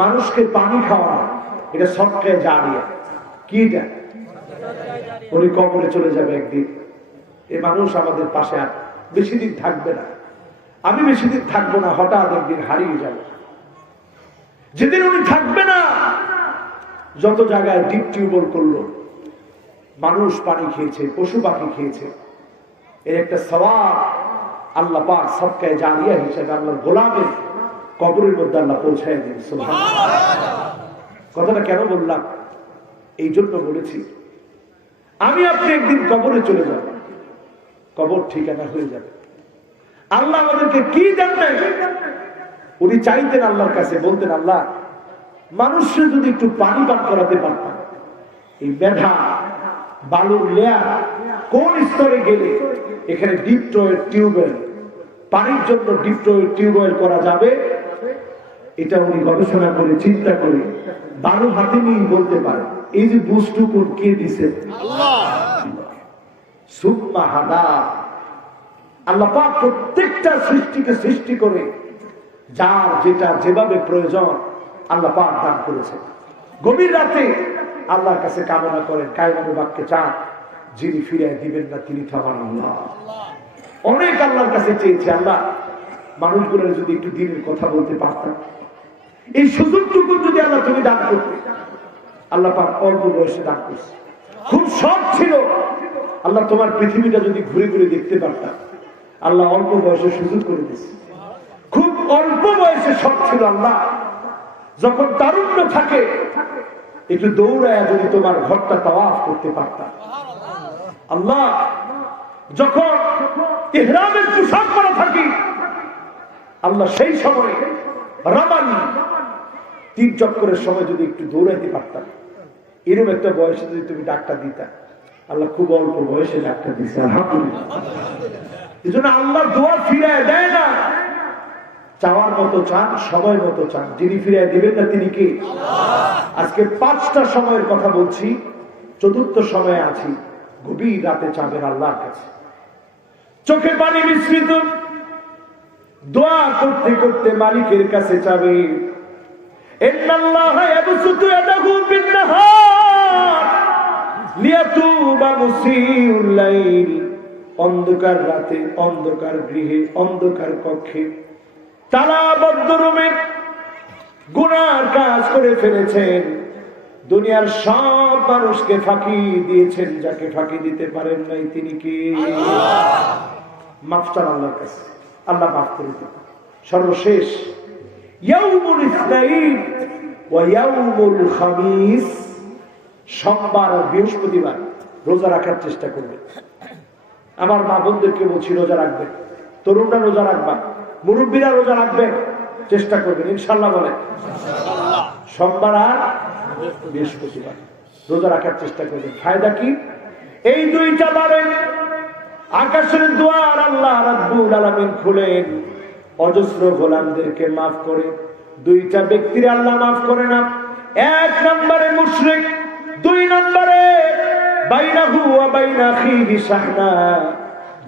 মানুষকে পানি খাওয়ানো, এটা সবটাই জারিয়া। কি এটা? উনি কবরে চলে যাবে একদিন। এই মানুষ আমাদের পাশে আর বেশি দিন থাকবে না, আমি বেশি দিন থাকবো না, হঠাৎ একদিন হারিয়ে যাবে। যেদিন উনি থাকবে না, যত জায়গায় ডিপ টিউবওয়েল করলো, মানুষ পানি খেয়েছে, পশু পাখি খেয়েছে, এর একটা সওয়াব আল্লাহ পাক সদকায়ে জারিয়া হিসেবে আল্লাহর গোলামের কবরের মধ্যে আল্লাহ পৌঁছায় দিন। সুবহানাল্লাহ। কথাটা কেন বললাম? এই জন্য বলেছি, আমি আপনি একদিন কবরে চলে যাব, কবর ঠিকানা হয়ে যাবে। আল্লাহ আমাদেরকে কি জানতেন? উনি চাইতেন আল্লাহর কাছে, বলতেন আল্লাহ মানুষের যদি একটু পানি পান করাতে পারতাম, এই মেধা বালুর লেয়ার কোন স্তরে গেলে এখানে ডিপ টয়ের টিউবওয়েল, পানির জন্য ডিপ টয়ের টিউবওয়েল করা যাবে, এটা উনি গবেষণা করে চিন্তা করে বালু হাতে নিয়ে বলতে পারে। এই যে বুঝটুকু কে দিছে? আল্লাহ। সুম্মা হাদা। আল্লাহ পাক প্রত্যেকটা সৃষ্টিকে সৃষ্টি করে যার যেটা যেভাবে প্রয়োজন আল্লাহ পাক দান করেছে। গভীর রাতে আল্লাহর কাছে কামনা করেন, কায়মানুর বাক্যে চান, যিনি ফিরিয়ে দিবেন না তিনি তো আমার আল্লাহ। অনেক আল্লাহর কাছে চেয়েছে, আল্লাহ মানুষগুলোর যদি একটু দিনের কথা বলতে পারতাম, এই সুযোগটুকু যদি আল্লাহ তুমি দান করতে। আল্লাহ পাক অল্প বয়সে দান করছে। খুব শখ ছিল আল্লাহ তোমার পৃথিবীটা যদি ঘুরে ঘুরে দেখতে পারতাম। আল্লাহ অল্প বয়সে সুযোগ করে দিচ্ছে। খুব অল্প বয়সে শখ ছিল আল্লাহ যখন তারুণ্য থাকে একটু দৌড়ায় যদি তোমার ঘরটা তাওয়াফ করতে পারতাম। আল্লাহ যখন ইহরামের পোশাক পরা থাকি আল্লাহ সেই সময় রামানি 3 চক্করের সময় যদি একটু দৌড়াইতে পারতাম। এরকম একটা বয়সে যদি তুমি ডাক্তার দিতা। আল্লাহ খুব অল্প বয়সে ডাক্তার দিচ্ছে, আলহামদুলিল্লাহ। এই জন্য আল্লাহ দোয়া ফিরায় দেয় না, চাওয়ার মতো চান, সময় মতো চান। যিনি ফিরায় দিবেন না তিনি কে? আজকে 5টা সময়ের কথা বলছি, 4র্থ সময়ে আছি। গভীর রাতে চাবেন আল্লাহর কাছে, চোখে পানি মিশ্রিত দোয়া করতে করতে মালিকের কাছে চাবে। ইন্নাল্লাহা ইয়াবসুতু ইয়াদাহু বিন-নাহার লিয়াতুবা মুসিউল লাইল। অন্ধকার রাতে, অন্ধকার গৃহে, অন্ধকার কক্ষে, তালাবদ্ধ রুমে গুনার কাজ করে ফেলেছেন। দুনিয়ার সব মানুষকে ফাঁকি দিয়েছেন, যাকে ফাঁকি দিতে পারেন নাই তিনি কে? মাফ চান আল্লাহর কাছে, আল্লাহ মাফ করে দেন। সর্বশেষ ইয়াউমুল ইসনাইন ওয়া ইয়াউমুল খামিস, সোমবার আর বৃহস্পতিবার রোজা রাখার চেষ্টা করবেন। আমার মা বোনদেরকে বলছি রোজা রাখবেন, তরুণরা রোজা রাখবা, মুরব্বীরা রোজা রাখবেন, চেষ্টা করবেন ইনশাআল্লাহ। বলে সোমবার আর বৃহস্পতিবার রোজা রাখার চেষ্টা করবেন। ফায়দা কি? এই 2টা বারে আকাশের দুয়ার আল্লাহ রাব্বুল আলামিন খুলেন, অজস্র গোলামদেরকে মাফ করে। 2টা ব্যক্তির আল্লাহ মাফ করে না। 1 নম্বরে মুশরিক, 2 নম্বরে বাইনাহু ওয়া বাইনা আখিহি শাহনা,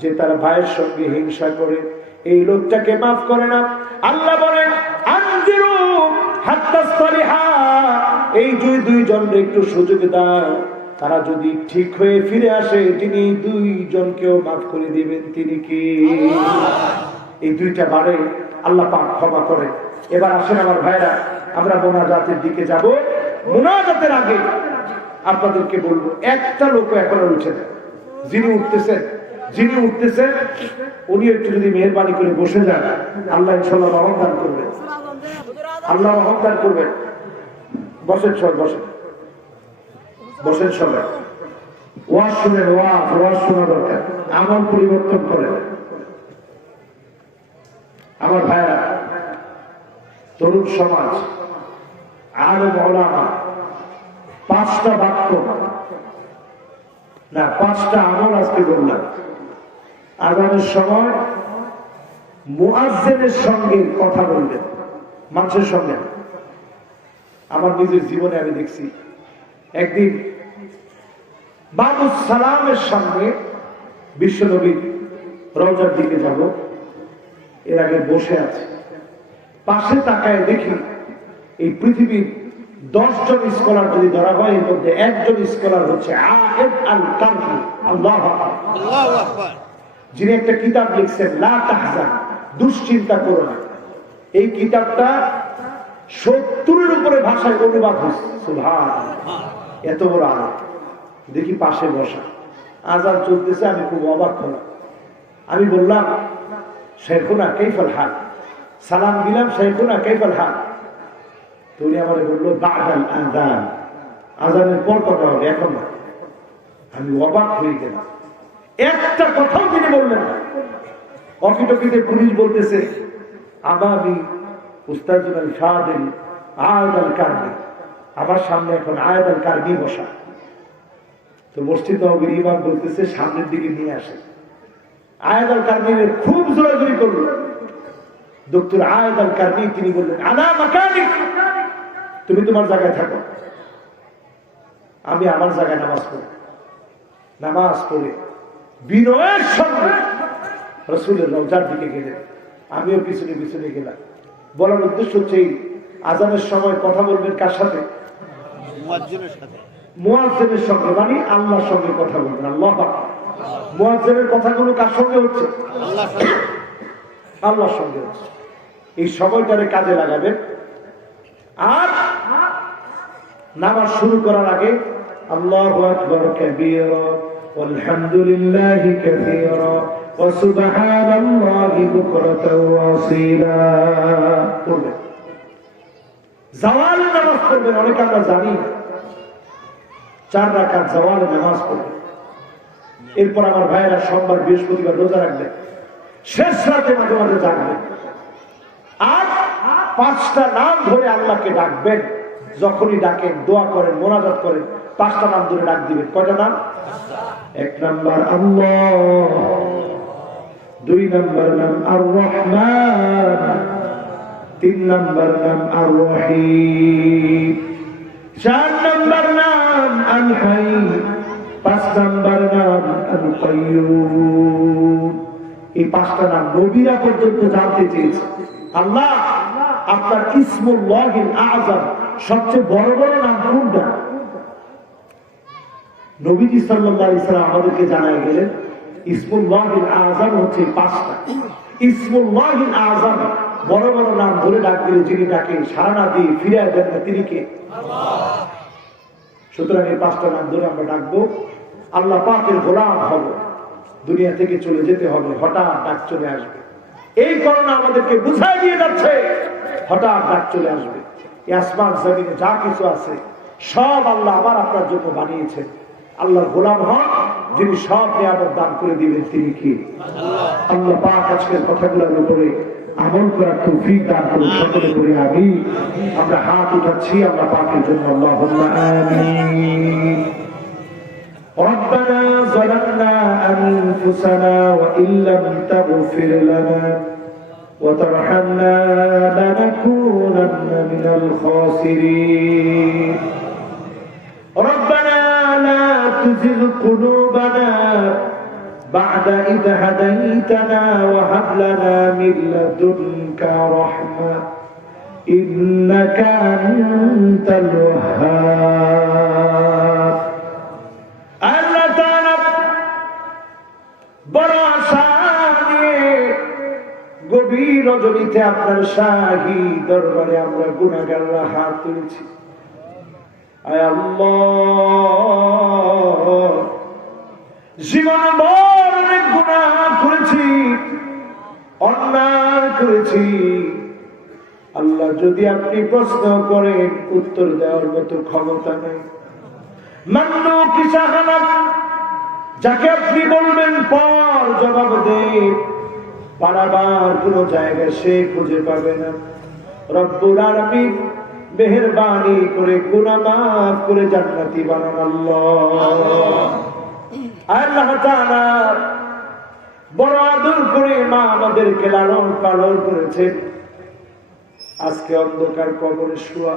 যে তার ভাইয়ের সঙ্গে হিংসা করে, এই লোকটাকে মাফ করে না। আল্লাহ বলেন আনজিরু হাত্তা সালিহা, এই 2 জনকে একটু সুযোগ দাও, তারা যদি ঠিক হয়ে ফিরে আসে তিনি 2 জনকেও মাফ করে দিবেন। তিনি কি? এই 2টা বারে আল্লাহ পাক ক্ষমা করেন। এবার আসেন আমার ভাইরা, আমরা মুনাজাতের দিকে যাব। মুনাজাতের আগে আপনাদেরকে বলবো, একটা লোক এখনো উঠে না। যিনি উঠতেছেন উনি একটু যদি মেহেরবানি করে বসে যান, আল্লাহ ইনশাআল্লাহ রহমত দান করবেন। আল্লাহ রহমত দান করবেন। বসেন সবাই, বসেন সবাই। ওয়াজ শুনেন, ওয়াজ শোনা দরকার। আমল পরিবর্তন করেন। আমার ভাইরা, তরুণ সমাজ, আলেম ওলামা, 5টা বাক্য না 5টা আমল আজকে বললাম। আগামীর সময় মুয়াজ্জিনের সঙ্গে কথা বলবেন, মানুষের সঙ্গে। আমার নিজের জীবনে আমি দেখছি, একদিন বাবুস সালামের সামনে বিশ্বনবীর রওজার দিকে যাব, এর আগে বসে আছে। পাশে তাকায় দেখি এই পৃথিবীর 10 জন স্কলার যদি ধরা হয়, এর মধ্যে 1 জন স্কলার হচ্ছে আয়েদ আল কারনি। আল্লাহু আকবার। যিনি একটা কিতাব লিখছেন, লা তাহজান, দুশ্চিন্তা করো না। এই কিতাবটা 70-এর উপরে ভাষায় অনুবাদ হয়েছে। সুবহানাল্লাহ, এত বড় আলেম। দেখি পাশে বসা, আজান চলতেছে, আমি খুব অবাক হলাম। আমি বললাম শেখুনা কাইফাল হাল, সালাম দিলাম শেখুনা কাইফাল হাল। তো উনি আমারে বললো বাদাল আযান, আযানের পর কথা হবে, এখন না। আমি অবাক হয়ে গেলাম, একটা কথাও তিনি বললেন না। অকিটকিতে পুলিশ বলতেছে আমি উস্তাজুল আল ফাদিল আয়েদ আল কারবি, আমার সামনে এখন আয়েদ আল কারবি বসা। তো মসজিদ নববীর ইমাম বলতেছে সামনের দিকে নিয়ে আসে। আয়েদ আল কারবির খুব জোরাজুরি করল। ডক্টর আয়েদ আল কারবি তিনি বললেন আলা মাকানিক, তুমি তোমার জায়গায় থাকো, আমি আমার জায়গায় নামাজ পড়ে বিনয়ের সঙ্গে রাসূলের রওজার দিকে গেলেন। আমিও পিছনে পিছনে গেলাম। বলার উদ্দেশ্য হচ্ছে এই আজানের সময় কথা বলবেন কার সাথে? মুয়াজ্জিনের সঙ্গে, মানে আল্লাহর সঙ্গে কথা বলবেন। আল্লাহু আকবার। মুয়াজ্জিনের কথাগুলো কার সঙ্গে হচ্ছে? আল্লাহর সঙ্গে হচ্ছে। এই সময়টারে কাজে লাগাবেন। আর নামাজ শুরু করার আগে আল্লাহু আকবার কাবীরা ওয়ালহামদুলিল্লাহি কাসীরা ওয়া সুবহানাল্লাহি বুকরাতাও ওয়া আসীলা পড়বেন। জাওয়ালের নামাজ পড়বেন। অনেকে আমরা জানি 4 রাকাত জাওয়ালের নামাজ পড়বেন। এরপর আমার ভাইয়েরা সোমবার বৃহস্পতিবার রোজা রাখবেন, শেষ রাতে মাঝে মাঝে জাগবেন। আর 5টা নাম ধরে আল্লাহকে ডাকবেন। যখনই ডাকেন, দোয়া করেন, মোনাজাত করেন, 5টা নাম ধরে ডাক দিবেন। কয়টা নাম? 1 নাম্বার আল্লাহ, 2 নাম্বার নাম আর রহমান, 3 নাম্বার নাম আর রহিম, 4 নাম্বার নাম আল হাই, 5 নাম্বার নাম আল কাইয়্যুম। এই 5টা নাম নবীরা পর্যন্ত জানতে চেয়েছে। আল্লাহ আপনার ইসমুল্লাহিল আযম, সবচেয়ে বড় বড় নাম কোনটা? নবীজি সাল্লাল্লাহু আলাইহি সাল্লাম আমাদেরকে জানায় গেলেন ইসমুল্লাহিল আযম হচ্ছে 5টা। ইসমুল্লাহিল আযম বড় বড় নাম ধরে ডাক দিলে যিনি ডাকে সাড়া না দিয়ে ফিরে দেন না, তিনি কে? আল্লাহ। সুতরাং এই 5টা নাম ধরে আমরা ডাকবো। আল্লাহ পাকের গোলাম হব, দুনিয়া থেকে চলে যেতে হবে, হঠাৎ ডাক চলে আসবে। এই করোনা আমাদেরকে বুঝাই দিয়ে যাচ্ছে হঠাৎ ডাক চলে আসবে। এই আসমান জমিনে যা কিছু আছে সব আল্লাহ আবার আপনার জন্য বানিয়েছেন। আল্লাহর গোলাম হন, যিনি সব নিয়ামত দান করে দিবেন, তিনি কি? আল্লাহ পাক আজকের কথাগুলোর উপরে আমল করার তৌফিক দান করুন সকলে করে আমিন। আমরা হাত উঠাচ্ছি আল্লাহ পাকের জন্য। আল্লাহুম্মা আমিন। ربنا ظلمنا أنفسنا وإن لم تغفر لنا وترحمنا لنكونن من الخاسرين ربنا لا تزغ قلوبنا بعد إذ هديتنا وهب لنا من لدنك رحمة إنك أنت الوهاب আল্লাহ তাআলা বড় আশা নিয়ে গভীর রজনীতে আপনার শাহী দরবারে আমরা গুনাহগাররা হাত তুলেছি। আয় আল্লাহ, জীবনে বড় অনেক গুনাহ করেছি, অন্যায় করেছি। আল্লাহ যদি আপনি প্রশ্ন করেন উত্তর দেওয়ার মতো ক্ষমতা নেই। মান্নু কি সাহানা, যাকে আপনি বলবেন পর জবাব দে, বারবার কোন জায়গায় সে খুঁজে পাবে না। রব্বুল আলামিন মেহেরবানি করে গুনাহ মাফ করে জান্নাতি বানান আল্লাহ। আল্লাহ তাআলা বড় আদর করে মা আমাদেরকে লালন পালন করেছেন। আজকে অন্ধকার কবরে শোয়া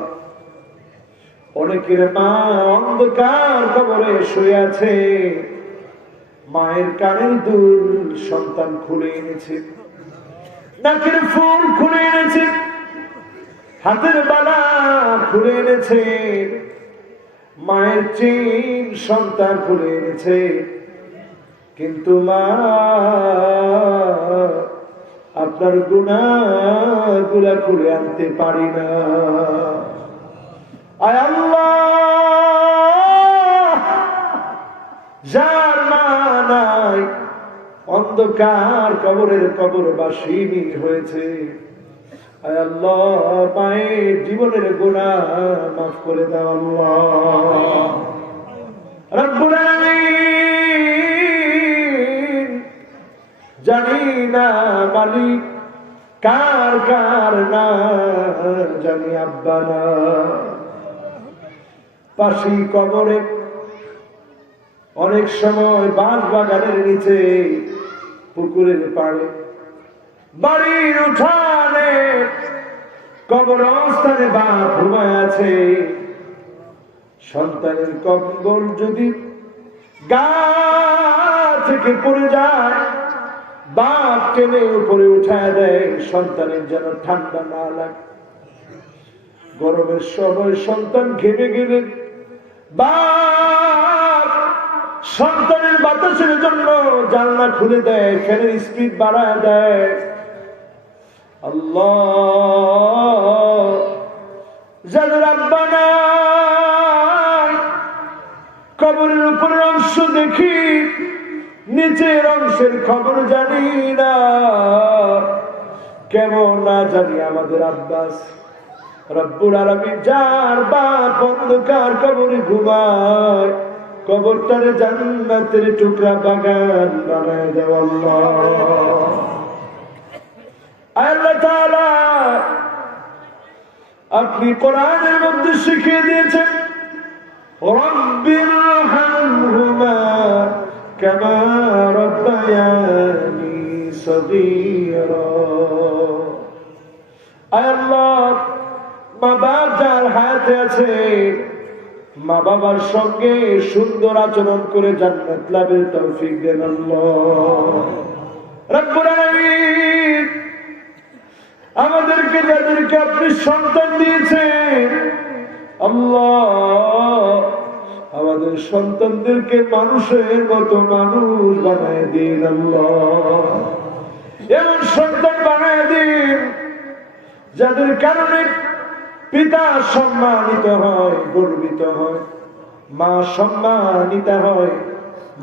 অনেকের মা অন্ধকার কবরে শুয়ে আছে। মায়ের কানের দুল সন্তান খুলে এনেছে, নাকের ফুল খুলে এনেছে, হাতের বালা খুলে এনেছে, মায়ের চেইন সন্তান খুলে এনেছে, কিন্তু মা আপনার গুনাহগুলা খুলে আনতে পারি না। আয় আল্লাহ, যার মা নাই অন্ধকার কবরের কবরবাসিনী হয়েছে। আয় আল্লাহ, মায়ের জীবনের গুনাহ মাফ করে দাও আল্লাহ। রব্বুল আলামিন, জানি না মালিক কার কার না জানি আব্বা না, পাশি কবরে অনেক সময় বাঁশ বাগানের নিচে, পুকুরের পাড়ে, বাড়ির উঠানে কবরস্থানে বাপ ঘুমায় আছে। সন্তানের কম্বল যদি গা থেকে পড়ে যায়, বাপ টেনে উপরে উঠায় দেয়, সন্তানের যেন ঠান্ডা না লাগে। গরমের সময় সন্তান ঘেমে গেলে বাপ সন্তানের বাতাসের জন্য জানলা খুলে দেয়, ফ্যানের স্পিড বাড়ায় দেয়। আল্লাহ, যাদের আব্বা নাই, কবরের উপরের অংশ দেখি, নিচের অংশের খবর জানি না, কেমন না জানি আমাদের আব্বাস। রব্বুল আলামিন, যার বাপ অন্ধকার কবরে ঘুমায়, কবরটারে জান্নাতের টুকরা বাগান বানায় দাও আল্লাহ। আল্লাহ তাআলা আপনি কোরআনের মধ্যে শিখিয়ে দিয়েছেন, রব্বিরহামহুমা কামা রাব্বায়ানি সগীরা। আল্লাহ, মা বাপ যার হায়াতে আছে, মা বাবার সঙ্গে সুন্দর আচরণ করে জান্নাত লাভের তৌফিক দেন আল্লাহ। রব্বুল আলামিন, আমাদেরকে যাদেরকে আপনি সন্তান দিয়েছেন, আল্লাহ আমাদের সন্তানদেরকে মানুষের মতো মানুষ বানায় দিন আল্লাহ। এমন সন্তান বানায় দিন যাদের কারণে পিতা সম্মানিত হয়, গর্বিত হয়, মা সম্মানিত হয়,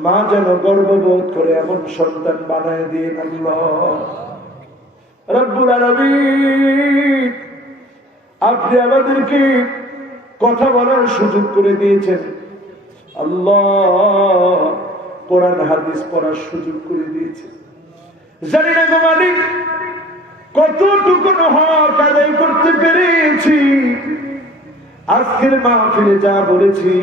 মা যেন গর্ববোধ করে, এমন সন্তান বানায় দিন আল্লাহ। রব্বুল আলামিন, আপনি আমাদেরকে কথা বলার সুযোগ করে দিয়েছেন আল্লাহ, কোরআন হাদিস পড়ার সুযোগ করে দিয়েছেন। জানি না গো মালিক, কতটুকু হক আদায় করতে পেরেছি। আজকের মাহফিলে যা বলেছি,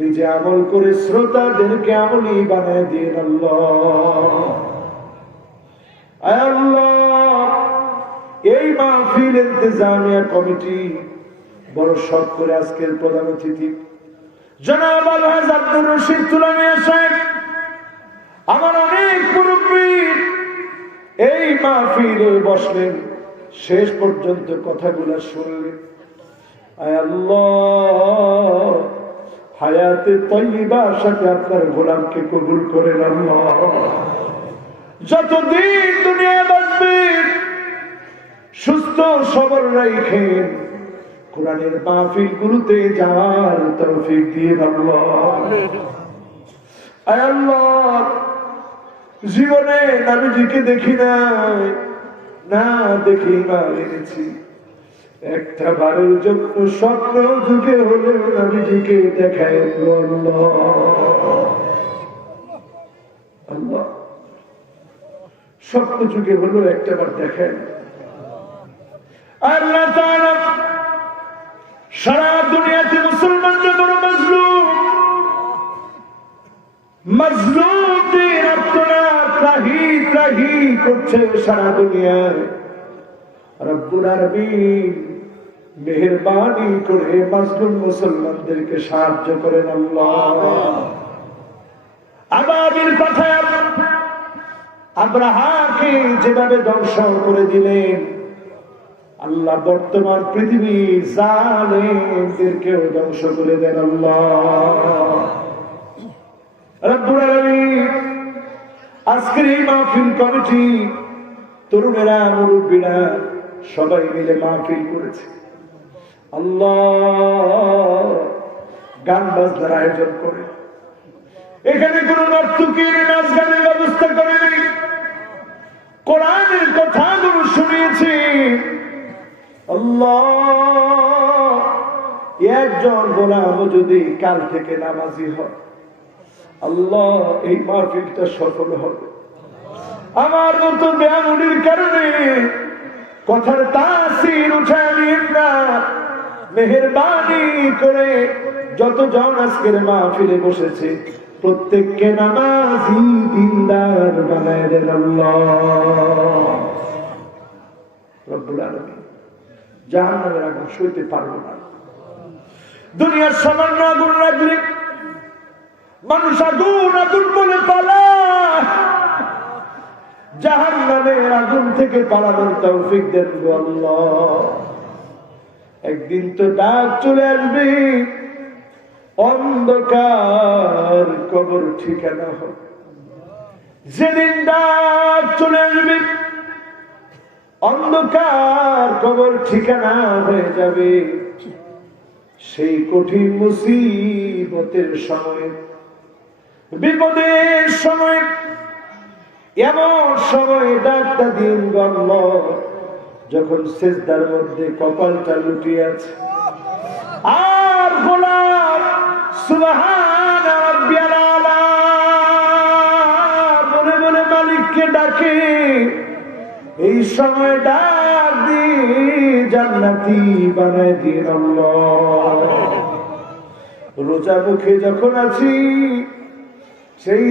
নিজে আমল করে শ্রোতাদেরকে আমলি বানায় দিন আল্লাহ। আল্লাহ, এই মাহফিল ইন্তেজামিয়া কমিটি বড় শখ করে আজকের প্রধান অতিথি জনাব আলহাজ আব্দুর রশিদ তুলামিয়া সাহেব, আমার অনেক মুরব্বী এই মাহফিলে বসলেন, শেষ পর্যন্ত কথাগুলো শুনলেন। আয় আল্লাহ, হায়াতে তয়্যিবার সাথে আপনার গোলামকে কবুল করেন আল্লাহ। যতদিন দুনিয়া বাঁচবে সুস্থ সবল রাখেন, কোরআনের মাহফিল গুলোতে যাওয়ার তৌফিক দিন আল্লাহ। আয় আল্লাহ, জীবনে নবীজিকে দেখি নাই, না দেখি ইমান এনেছি, একটা বারের জন্য স্বপ্ন যুগে হলেও নবীজিকে দেখায় আল্লাহ। আল্লাহ, স্বপ্ন যুগে হলেও একটা বার দেখেন। আল্লাহ তাআলা সারা দুনিয়াতে মুসলমানরা বড় মাজলুম, মাজলুমদের আর্তনাদ ত্রাহি ত্রাহি করছে সারা দুনিয়ায়। রব্বুল আলামিন মেহেরবানি করে মাজলুম মুসলমানদেরকে সাহায্য করেন আল্লাহ। আবাবিল পাঠায় আব্রাহাকে যেভাবে ধ্বংস করে দিলেন, আল্লাহ বর্তমান পৃথিবীর জালেমদেরকেও ধ্বংস করে দেন আল্লাহ। রব্বুল আলামিন, আজকের এই মাহফিল কমিটি, তরুণেরা, মুরব্বীরা সবাই মিলে মাহফিল করেছে আল্লাহ। গান বাজনার আয়োজন করে এখানে কোন নর্তকীর নাচ গানের ব্যবস্থা করেনি, কোরআনের কথাগুলো শুনিয়েছি। আল্লাহ, একজন গোলাম যদি কাল থেকে নামাজি হয়, আল্লাহ এই মাহফিলটা সফল হবে। আমার মতো ব্যামনির কারণে কথার তাসির উঠায় নিন না, মেহেরবানি করে যতজন আজকের মাহফিলে বসেছে প্রত্যেককে নামাজি দিনদার বানায় দেন আল্লাহ রব্বুল আলামিন। জাহান্নামের আগুন সইতে পারবো না। দুনিয়ার সামান্য আগুন লাগলে মানুষ আগুন আগুন বলে পালায়, জাহান্নামের আগুন থেকে পালানোর তৌফিক দেন গো আল্লাহ। একদিন তো ডাক চলে আসবে, অন্ধকার কবর ঠিকানা হবে। যেদিন ডাক চলে আসবে, অন্ধকার কবর ঠিকানা হয়ে যাবে। সেই কঠিন মুসিবতের সময়, বিপদের সময়, এমন সময় ডাকটা দিন গল্ল যখন সিজদার মধ্যে কপালটা লুটিয়ে আছে, আর গোলাম সুবহান রাব্বিয়াল আলা বলে বলে মালিককে ডাকে। এই সময় ডাক দি জান্নাতি বানায় দিন আল্লাহ। রোজা মুখে যখন আছি সেই